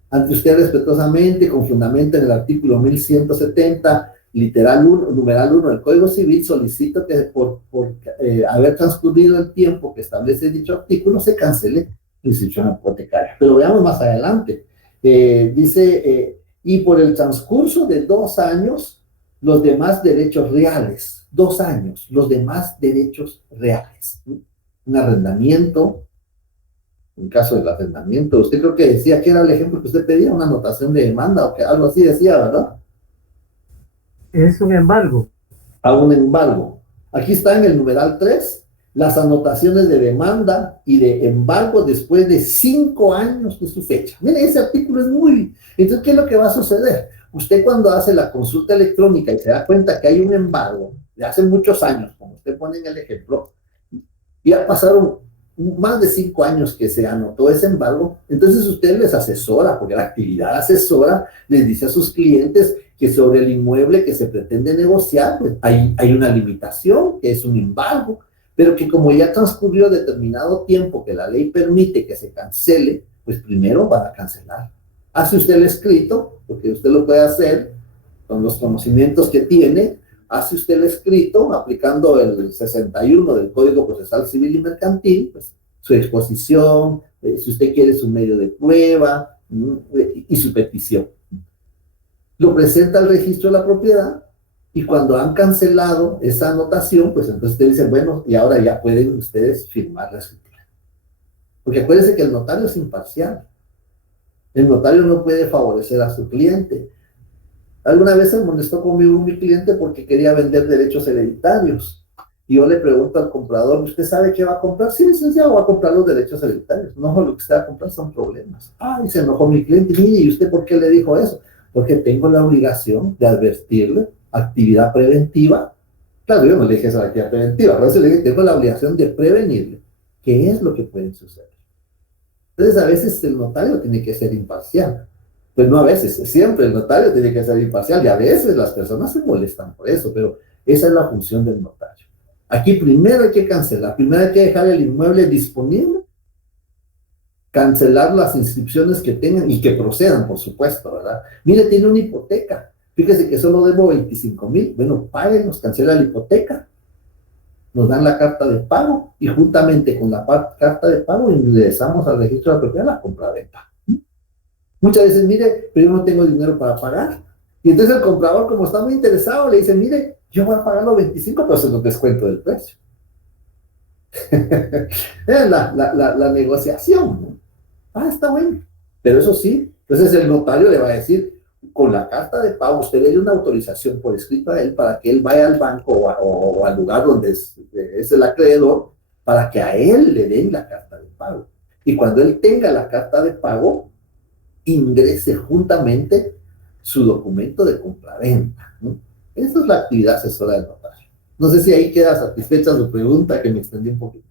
ante usted respetuosamente, con fundamento en el artículo 1170, literal 1, numeral 1 del Código Civil, solicito que por haber transcurrido el tiempo que establece dicho artículo, se cancele la inscripción hipotecaria. Pero veamos más adelante. Dice, y por el transcurso de 2 años, los demás derechos reales. 2 años, los demás derechos reales. Un arrendamiento, en caso del arrendamiento, usted creo que decía que era el ejemplo que usted pedía, una anotación de demanda o que algo así decía, ¿verdad? Es un embargo. A un embargo. Aquí está en el numeral 3, las anotaciones de demanda y de embargo después de 5 años de su fecha. Mire, ese artículo es muy... Entonces, ¿qué es lo que va a suceder? Usted cuando hace la consulta electrónica y se da cuenta que hay un embargo de hace muchos años, como usted pone en el ejemplo, ya pasaron más de 5 años que se anotó ese embargo, entonces usted les asesora, porque la actividad asesora les dice a sus clientes que sobre el inmueble que se pretende negociar, pues hay una limitación, que es un embargo, pero que como ya transcurrió determinado tiempo que la ley permite que se cancele, pues primero van a cancelar. Hace usted el escrito, porque usted lo puede hacer con los conocimientos que tiene, hace usted el escrito aplicando el 61 del Código Procesal Civil y Mercantil, pues su exposición, si usted quiere su medio de prueba y su petición. Lo presenta al registro de la propiedad y cuando han cancelado esa anotación, pues entonces usted dice, bueno, y ahora ya pueden ustedes firmar la escritura. Porque acuérdense que el notario es imparcial. El notario no puede favorecer a su cliente. Alguna vez se molestó conmigo mi cliente porque quería vender derechos hereditarios. Y yo le pregunto al comprador, ¿usted sabe qué va a comprar? Sí, licenciado, va a comprar los derechos hereditarios. No, lo que usted va a comprar son problemas. Y se enojó mi cliente. Mire, ¿y usted por qué le dijo eso? Porque tengo la obligación de advertirle actividad preventiva. Claro, yo no le dije esa actividad preventiva, a veces le dije, tengo la obligación de prevenirle qué es lo que puede suceder. Entonces, a veces el notario tiene que ser imparcial. Pues no a veces, siempre el notario tiene que ser imparcial y a veces las personas se molestan por eso, pero Esa es la función del notario. Aquí primero hay que cancelar, primero hay que dejar el inmueble disponible, cancelar las inscripciones que tengan y que procedan, por supuesto, ¿verdad? Mire, tiene una hipoteca, fíjese que solo debo 25,000, bueno, páguenos, cancela la hipoteca, nos dan la carta de pago y juntamente con la carta de pago ingresamos al registro de la propiedad la compraventa. Muchas veces, mire, pero yo no tengo dinero para pagar. Y entonces el comprador, como está muy interesado, le dice, mire, yo voy a pagar los 25, pero se los descuento del precio. Es la negociación, ¿no? Ah, está bueno. Pero eso sí, entonces el notario le va a decir, con la carta de pago, usted le dio una autorización por escrito a él para que él vaya al banco o al lugar donde es el acreedor, para que a él le den la carta de pago. Y cuando él tenga la carta de pago, ingrese juntamente su documento de compraventa, ¿no? Esa es la actividad asesora del notario. No sé si ahí queda satisfecha su pregunta, que me extendí un poquito.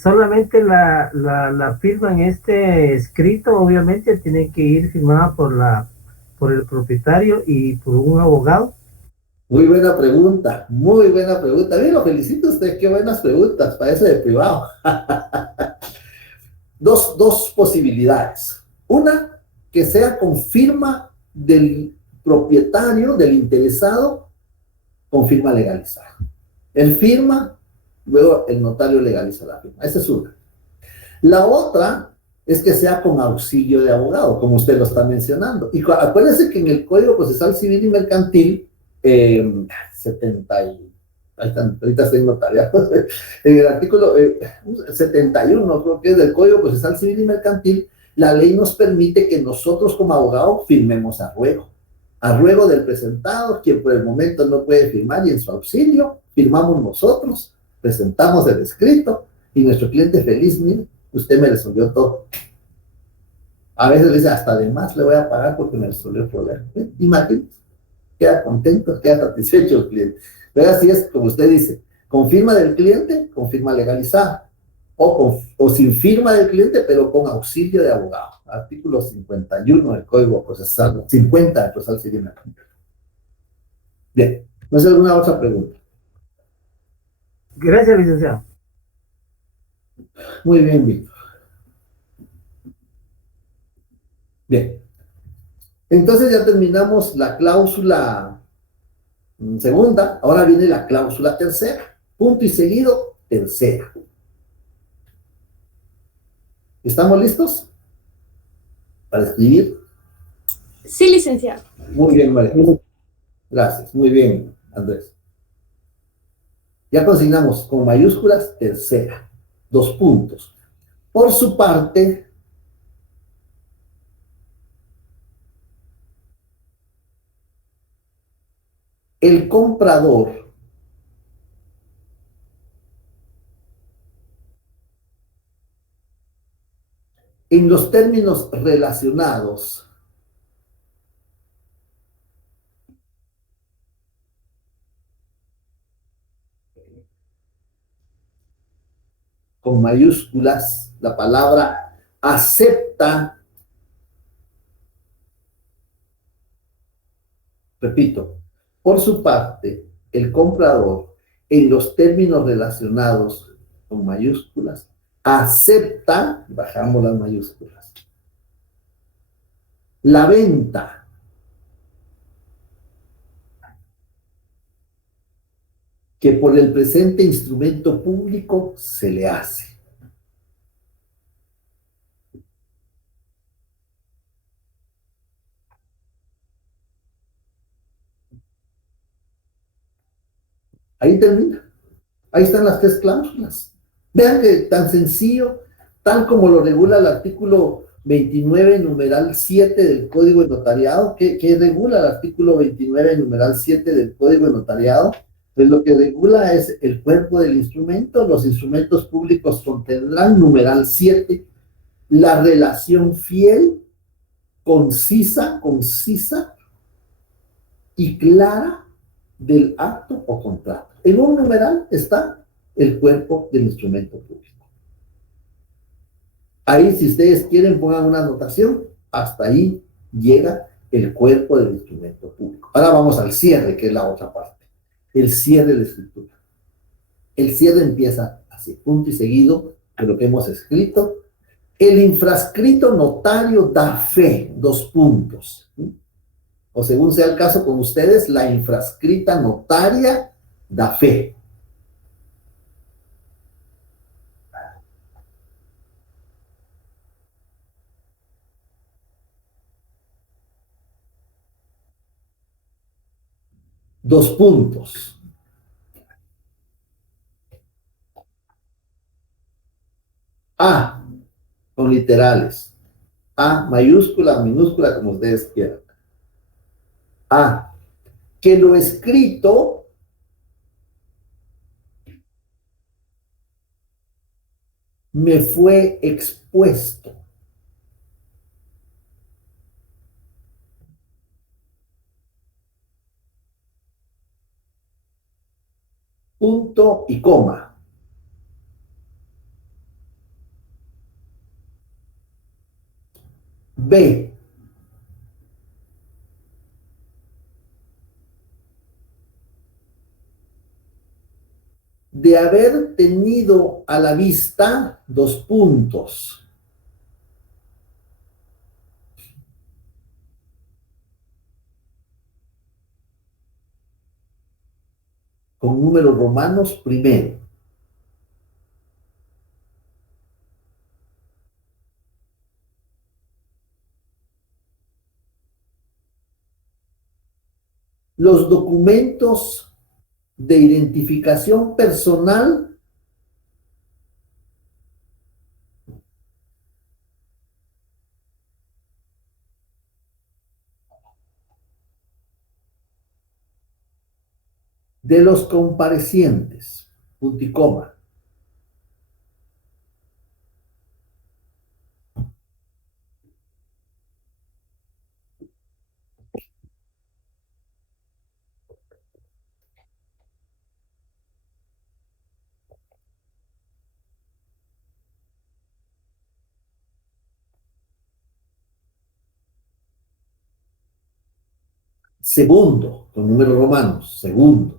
Solamente la firma en este escrito, obviamente, tiene que ir firmada por el propietario y por un abogado. Muy buena pregunta, muy buena pregunta. Bien, lo felicito a usted, qué buenas preguntas, parece de privado. Dos posibilidades. Una, que sea con firma del propietario, del interesado, con firma legalizada. Él firma, luego el notario legaliza la firma. Esa es una. La otra es que sea con auxilio de abogado, como usted lo está mencionando. Y acuérdense que en el Código Procesal Civil y Mercantil, 70 ahorita estoy notariado, en el artículo 71, creo que es del Código Procesal Civil y Mercantil, la ley nos permite que nosotros como abogados firmemos a ruego del presentado, quien por el momento no puede firmar, y en su auxilio firmamos nosotros, presentamos el escrito, y nuestro cliente feliz, mire, usted me resolvió todo. A veces le dice, hasta de más le voy a pagar porque me resolvió el problema. Imagínense, queda contento, queda satisfecho el cliente. Pero así es, como usted dice, con firma del cliente, con firma legalizada, o sin firma del cliente, pero con auxilio de abogado. Artículo 51 del Código Procesal, 50 del Procesal Civil. Bien, ¿no hay alguna otra pregunta? Gracias, licenciado. Muy bien, Víctor. Bien. Entonces ya terminamos la cláusula segunda, ahora viene la cláusula tercera. Punto y seguido, tercera. ¿Estamos listos para escribir? Sí, licenciado. Muy bien, María. Gracias. Muy bien, Andrés. Ya consignamos con mayúsculas tercera. 2 puntos. Por su parte, el comprador en los términos relacionados con mayúsculas, la palabra acepta, repito, por su parte, el comprador en los términos relacionados con mayúsculas, acepta, bajamos las mayúsculas, la venta que por el presente instrumento público se le hace. Ahí termina. Ahí están las 3 cláusulas. Vean que tan sencillo, tal como lo regula el artículo 29, numeral 7 del Código de Notariado. ¿Qué regula el artículo 29, numeral 7 del Código de Notariado? Pues lo que regula es el cuerpo del instrumento. Los instrumentos públicos contendrán, numeral 7, la relación fiel, concisa y clara del acto o contrato. En un numeral está el cuerpo del instrumento público. Ahí, si ustedes quieren, pongan una anotación. Hasta ahí llega el cuerpo del instrumento público. Ahora vamos al cierre, que es la otra parte. El cierre de la escritura. El cierre empieza así, punto y seguido, de lo que hemos escrito. El infrascrito notario da fe, dos puntos. O según sea el caso con ustedes, la infrascrita notaria da fe. Dos puntos. A, con literales. A mayúscula, minúscula, como ustedes quieran. A, que lo escrito me fue expuesto. Punto y coma. B, de haber tenido a la vista, dos puntos. Con números romanos primero. Los documentos de identificación personal de los comparecientes, punto y coma. Segundo, con números romanos, segundo.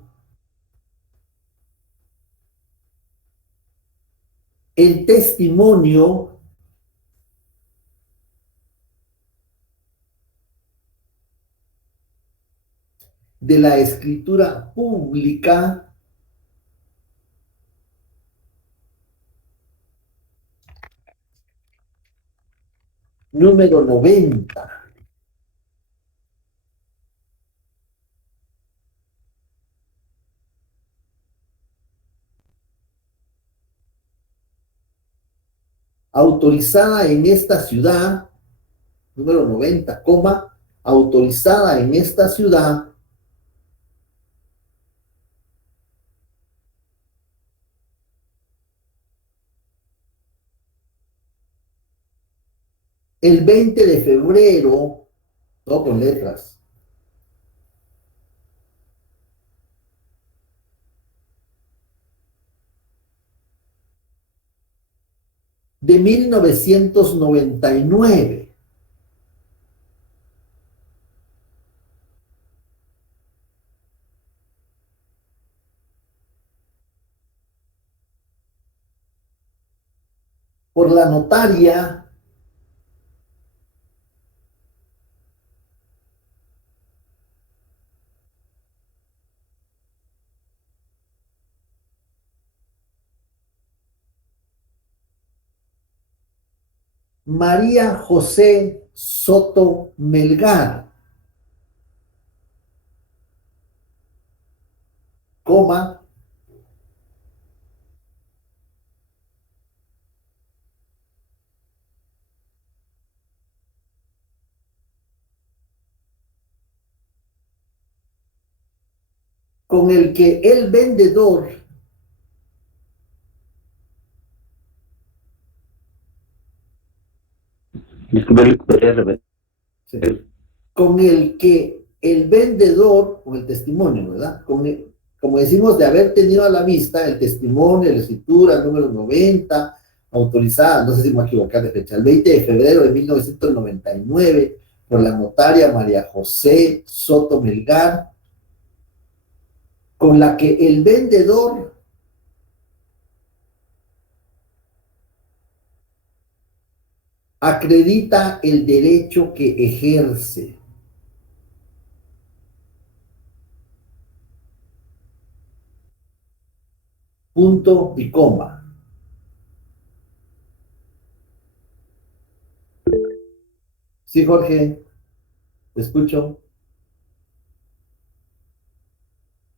El testimonio de la escritura pública número 90. Autorizada en esta ciudad, número 90, coma, autorizada en esta ciudad el 20 de febrero, todo con letras, de 1999. Por la notaria María José Soto Melgar, coma, con el que el vendedor Disculpe, ¿podría repetir? sí, con el que el vendedor, con el testimonio, ¿verdad? Como decimos, de haber tenido a la vista el testimonio, la escritura, el número 90, autorizada, no sé si me voy a equivocar de fecha, el 20 de febrero de 1999, por la notaria María José Soto Melgar, con la que el vendedor acredita el derecho que ejerce. Punto y coma. Sí, Jorge, te escucho.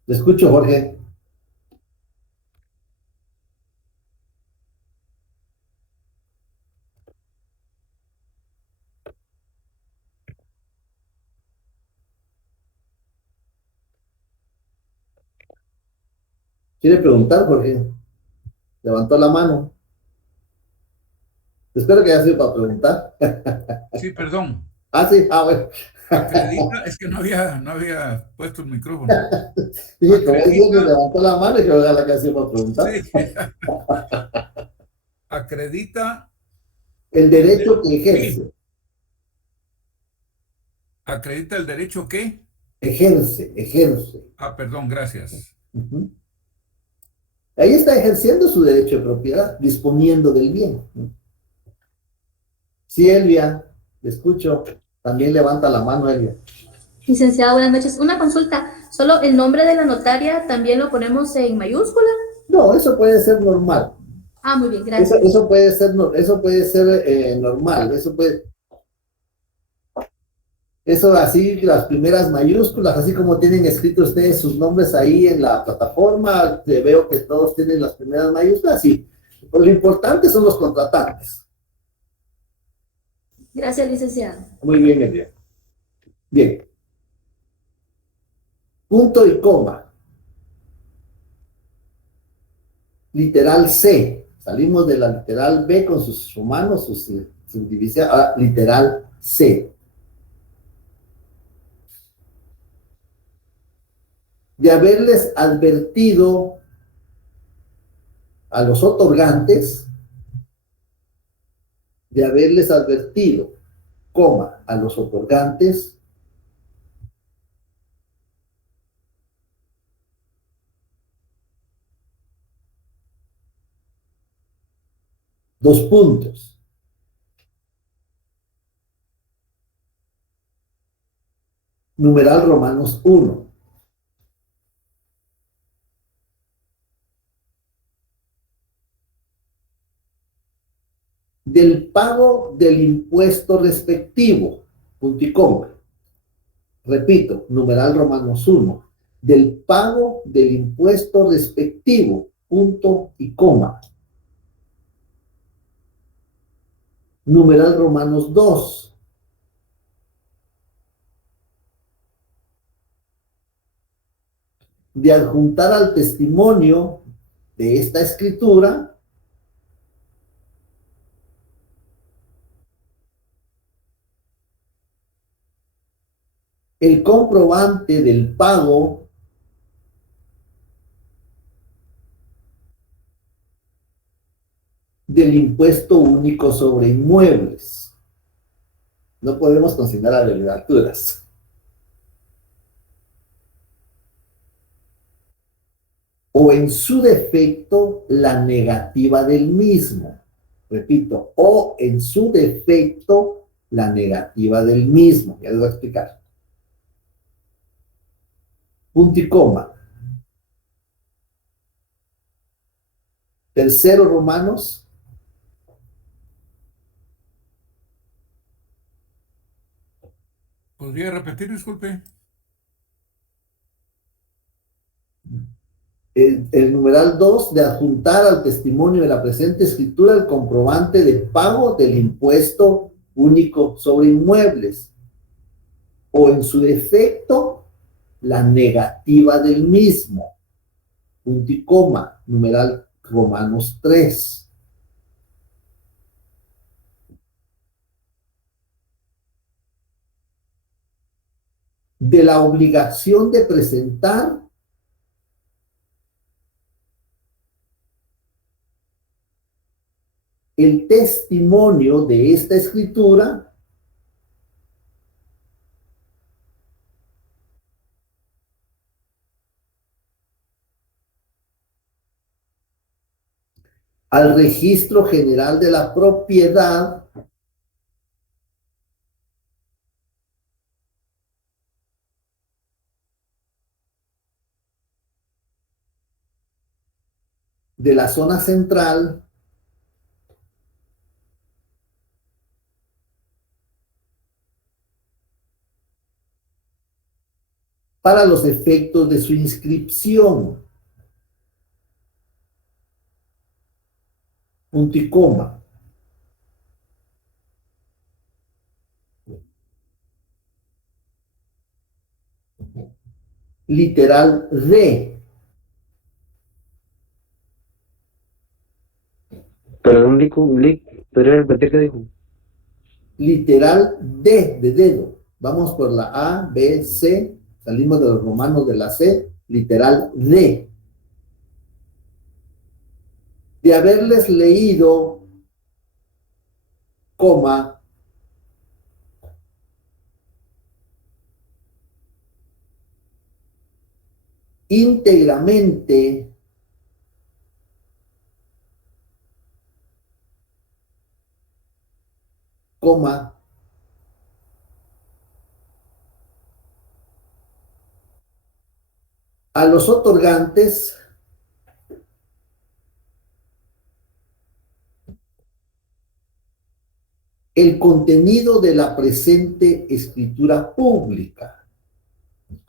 Te escucho, Jorge. ¿Quiere preguntar, Jorge? Levantó la mano. Espero que haya sido para preguntar. Sí, perdón. Ah, sí, bueno. Acredita, es que no había puesto el micrófono. Dije, como dice que Acredita, levantó la mano y que ojalá que haya sido para preguntar. sí, acredita El el derecho que derecho que, ejerce. acredita el derecho que, Ejerce. perdón, gracias. Ujú. Ahí está ejerciendo su derecho de propiedad, disponiendo del bien. Sí, Elvia, le escucho. También levanta la mano, Elvia. Licenciada, buenas noches. Una consulta. ¿Solo el nombre de la notaria también lo ponemos en mayúscula? No, eso puede ser normal. Muy bien, gracias. Eso puede ser, eso puede ser normal. Eso así, las primeras mayúsculas, así como tienen escrito ustedes sus nombres ahí en la plataforma, veo que todos tienen las primeras mayúsculas, sí. Pues lo importante son los contratantes. Gracias, licenciada. Muy bien, Elvia. Bien. Punto y coma. Literal C. Salimos de la literal B con sus romanos, sus divisiones. Ahora, literal C. De haberles advertido a los otorgantes, de haberles advertido, coma, a los otorgantes, dos puntos. Numeral Romanos 1. Del pago del impuesto respectivo, punto y coma. Repito, numeral Romanos 1. Del pago del impuesto respectivo, punto y coma. Numeral Romanos 2. De adjuntar al testimonio de esta escritura el comprobante del pago del impuesto único sobre inmuebles. No podemos consignar abreviaturas. O en su defecto, la negativa del mismo. Repito, o en su defecto, la negativa del mismo. Ya les voy a explicar. Punto y coma. Tercero, Romanos. ¿Podría repetir, disculpe? El numeral 2, de adjuntar al testimonio de la presente escritura el comprobante de pago del impuesto único sobre inmuebles, o en su defecto, la negativa del mismo. Punto y coma, numeral Romanos 3. De la obligación de presentar el testimonio de esta escritura al registro general de la propiedad de la zona central para los efectos de su inscripción. Punto y coma. Literal D. Perdón, ¿podría repetir qué dijo? Literal D de dedo. Vamos por la A, B, C. Salimos de los romanos de la C. Literal D. De haberles leído, coma, íntegramente coma, a los otorgantes el contenido de la presente escritura pública.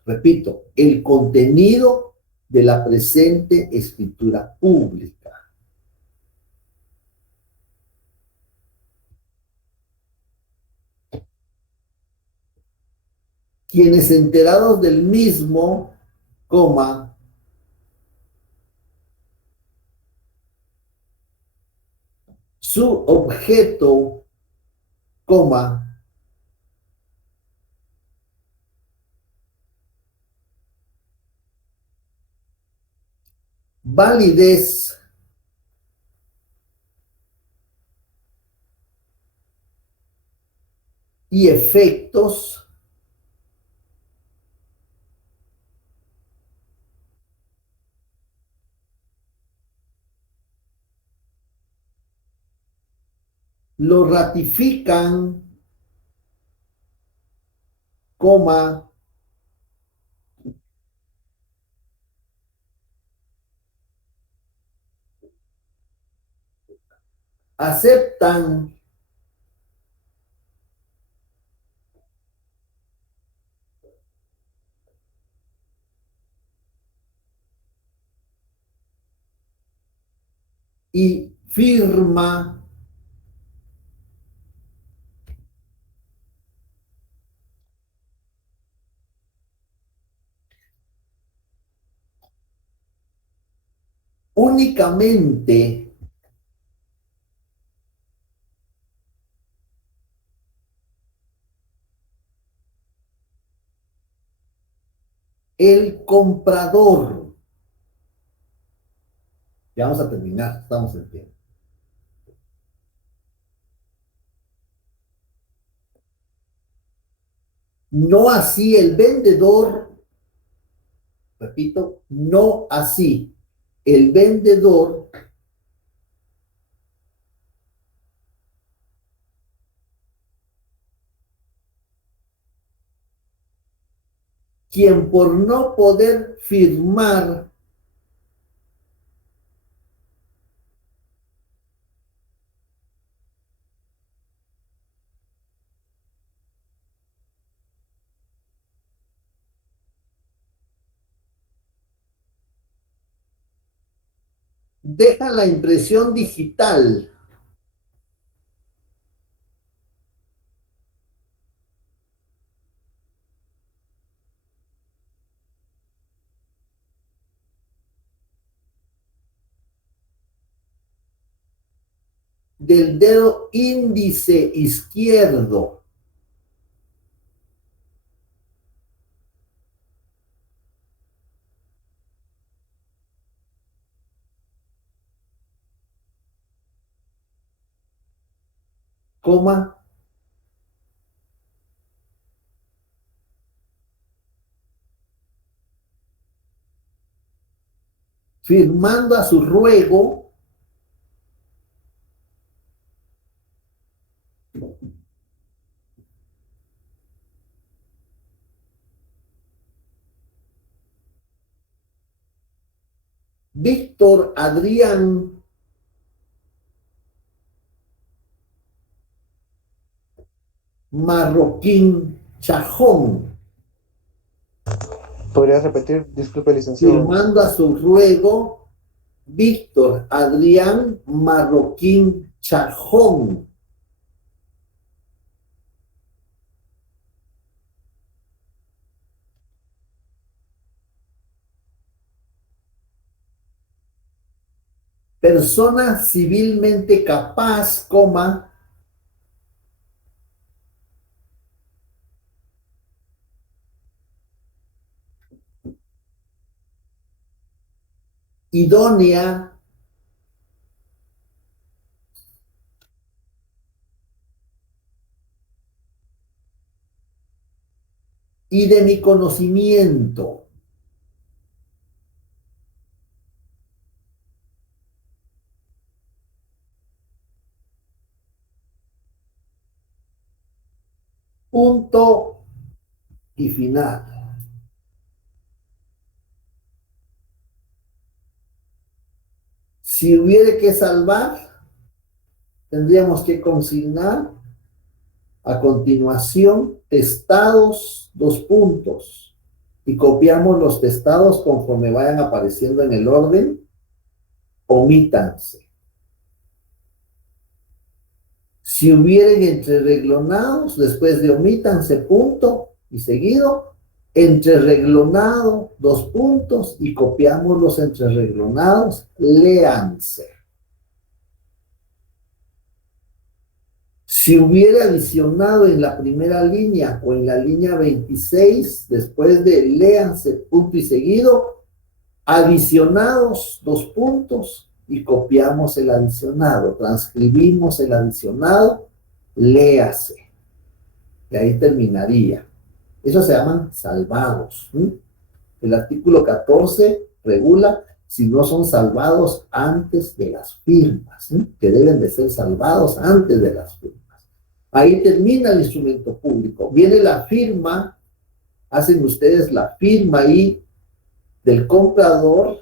Repito, el contenido de la presente escritura pública. Quienes enterados del mismo, coma, su objeto, coma, validez y efectos lo ratifican, coma, aceptan, y firma únicamente el comprador. Ya vamos a terminar, estamos en tiempo. No así el vendedor, repito, no así el vendedor quien por no poder firmar deja la impresión digital del dedo índice izquierdo coma, firmando a su ruego Víctor Adrián Marroquín Chajón, ¿Podría repetir? Disculpe, licenciado. firmando a su ruego Víctor Adrián Marroquín Chajón. Persona civilmente capaz, coma, idónea, y de mi conocimiento. Punto y final. Si hubiere que salvar, tendríamos que consignar a continuación testados, dos puntos, y copiamos los testados conforme vayan apareciendo en el orden, omítanse. Si hubieren entrerenglonados, después de omítanse, punto, y seguido, entrerenglonado, dos puntos, y copiamos los entrerenglonados, léanse. Si hubiera adicionado en la primera línea o en la línea 26, después de léanse, punto y seguido, adicionados, dos puntos, y copiamos el adicionado, transcribimos el adicionado, léase. Y ahí terminaría. Eso se llaman salvados. El artículo 14 regula si no son salvados antes de las firmas, que deben de ser salvados antes de las firmas. Ahí termina el instrumento público. Viene la firma, hacen ustedes la firma ahí del comprador,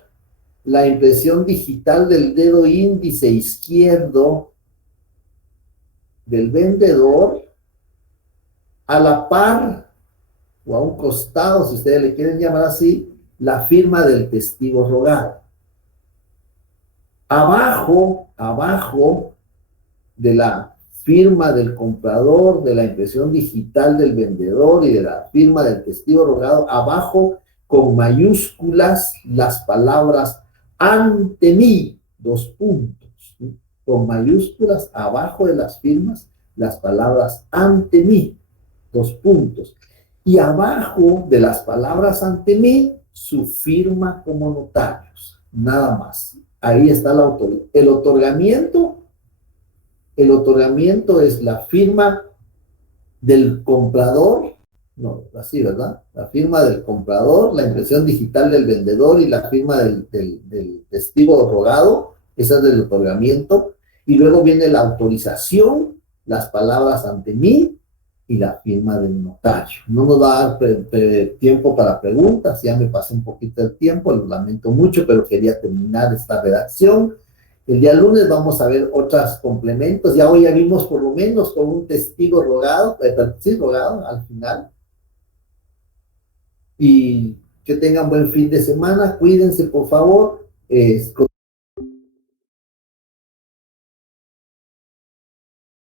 la impresión digital del dedo índice izquierdo del vendedor, a la par o a un costado, si ustedes le quieren llamar así, la firma del testigo rogado. Abajo de la firma del comprador, de la impresión digital del vendedor y de la firma del testigo rogado, abajo con mayúsculas las palabras ante mí, dos puntos, con mayúsculas abajo de las firmas las palabras ante mí, dos puntos, y abajo de las palabras ante mí su firma como notarios, nada más. Ahí está la autoridad. El otorgamiento es la firma del comprador, no, así, ¿verdad? La firma del comprador, la impresión digital del vendedor y la firma del testigo rogado, esa es del otorgamiento, y luego viene la autorización, las palabras ante mí y la firma del notario. No nos va a dar tiempo para preguntas, ya me pasé un poquito el tiempo, lo lamento mucho, pero quería terminar esta redacción. El día lunes vamos a ver otros complementos, ya hoy ya vimos por lo menos con un testigo rogado, rogado al final. Y que tengan buen fin de semana, cuídense por favor.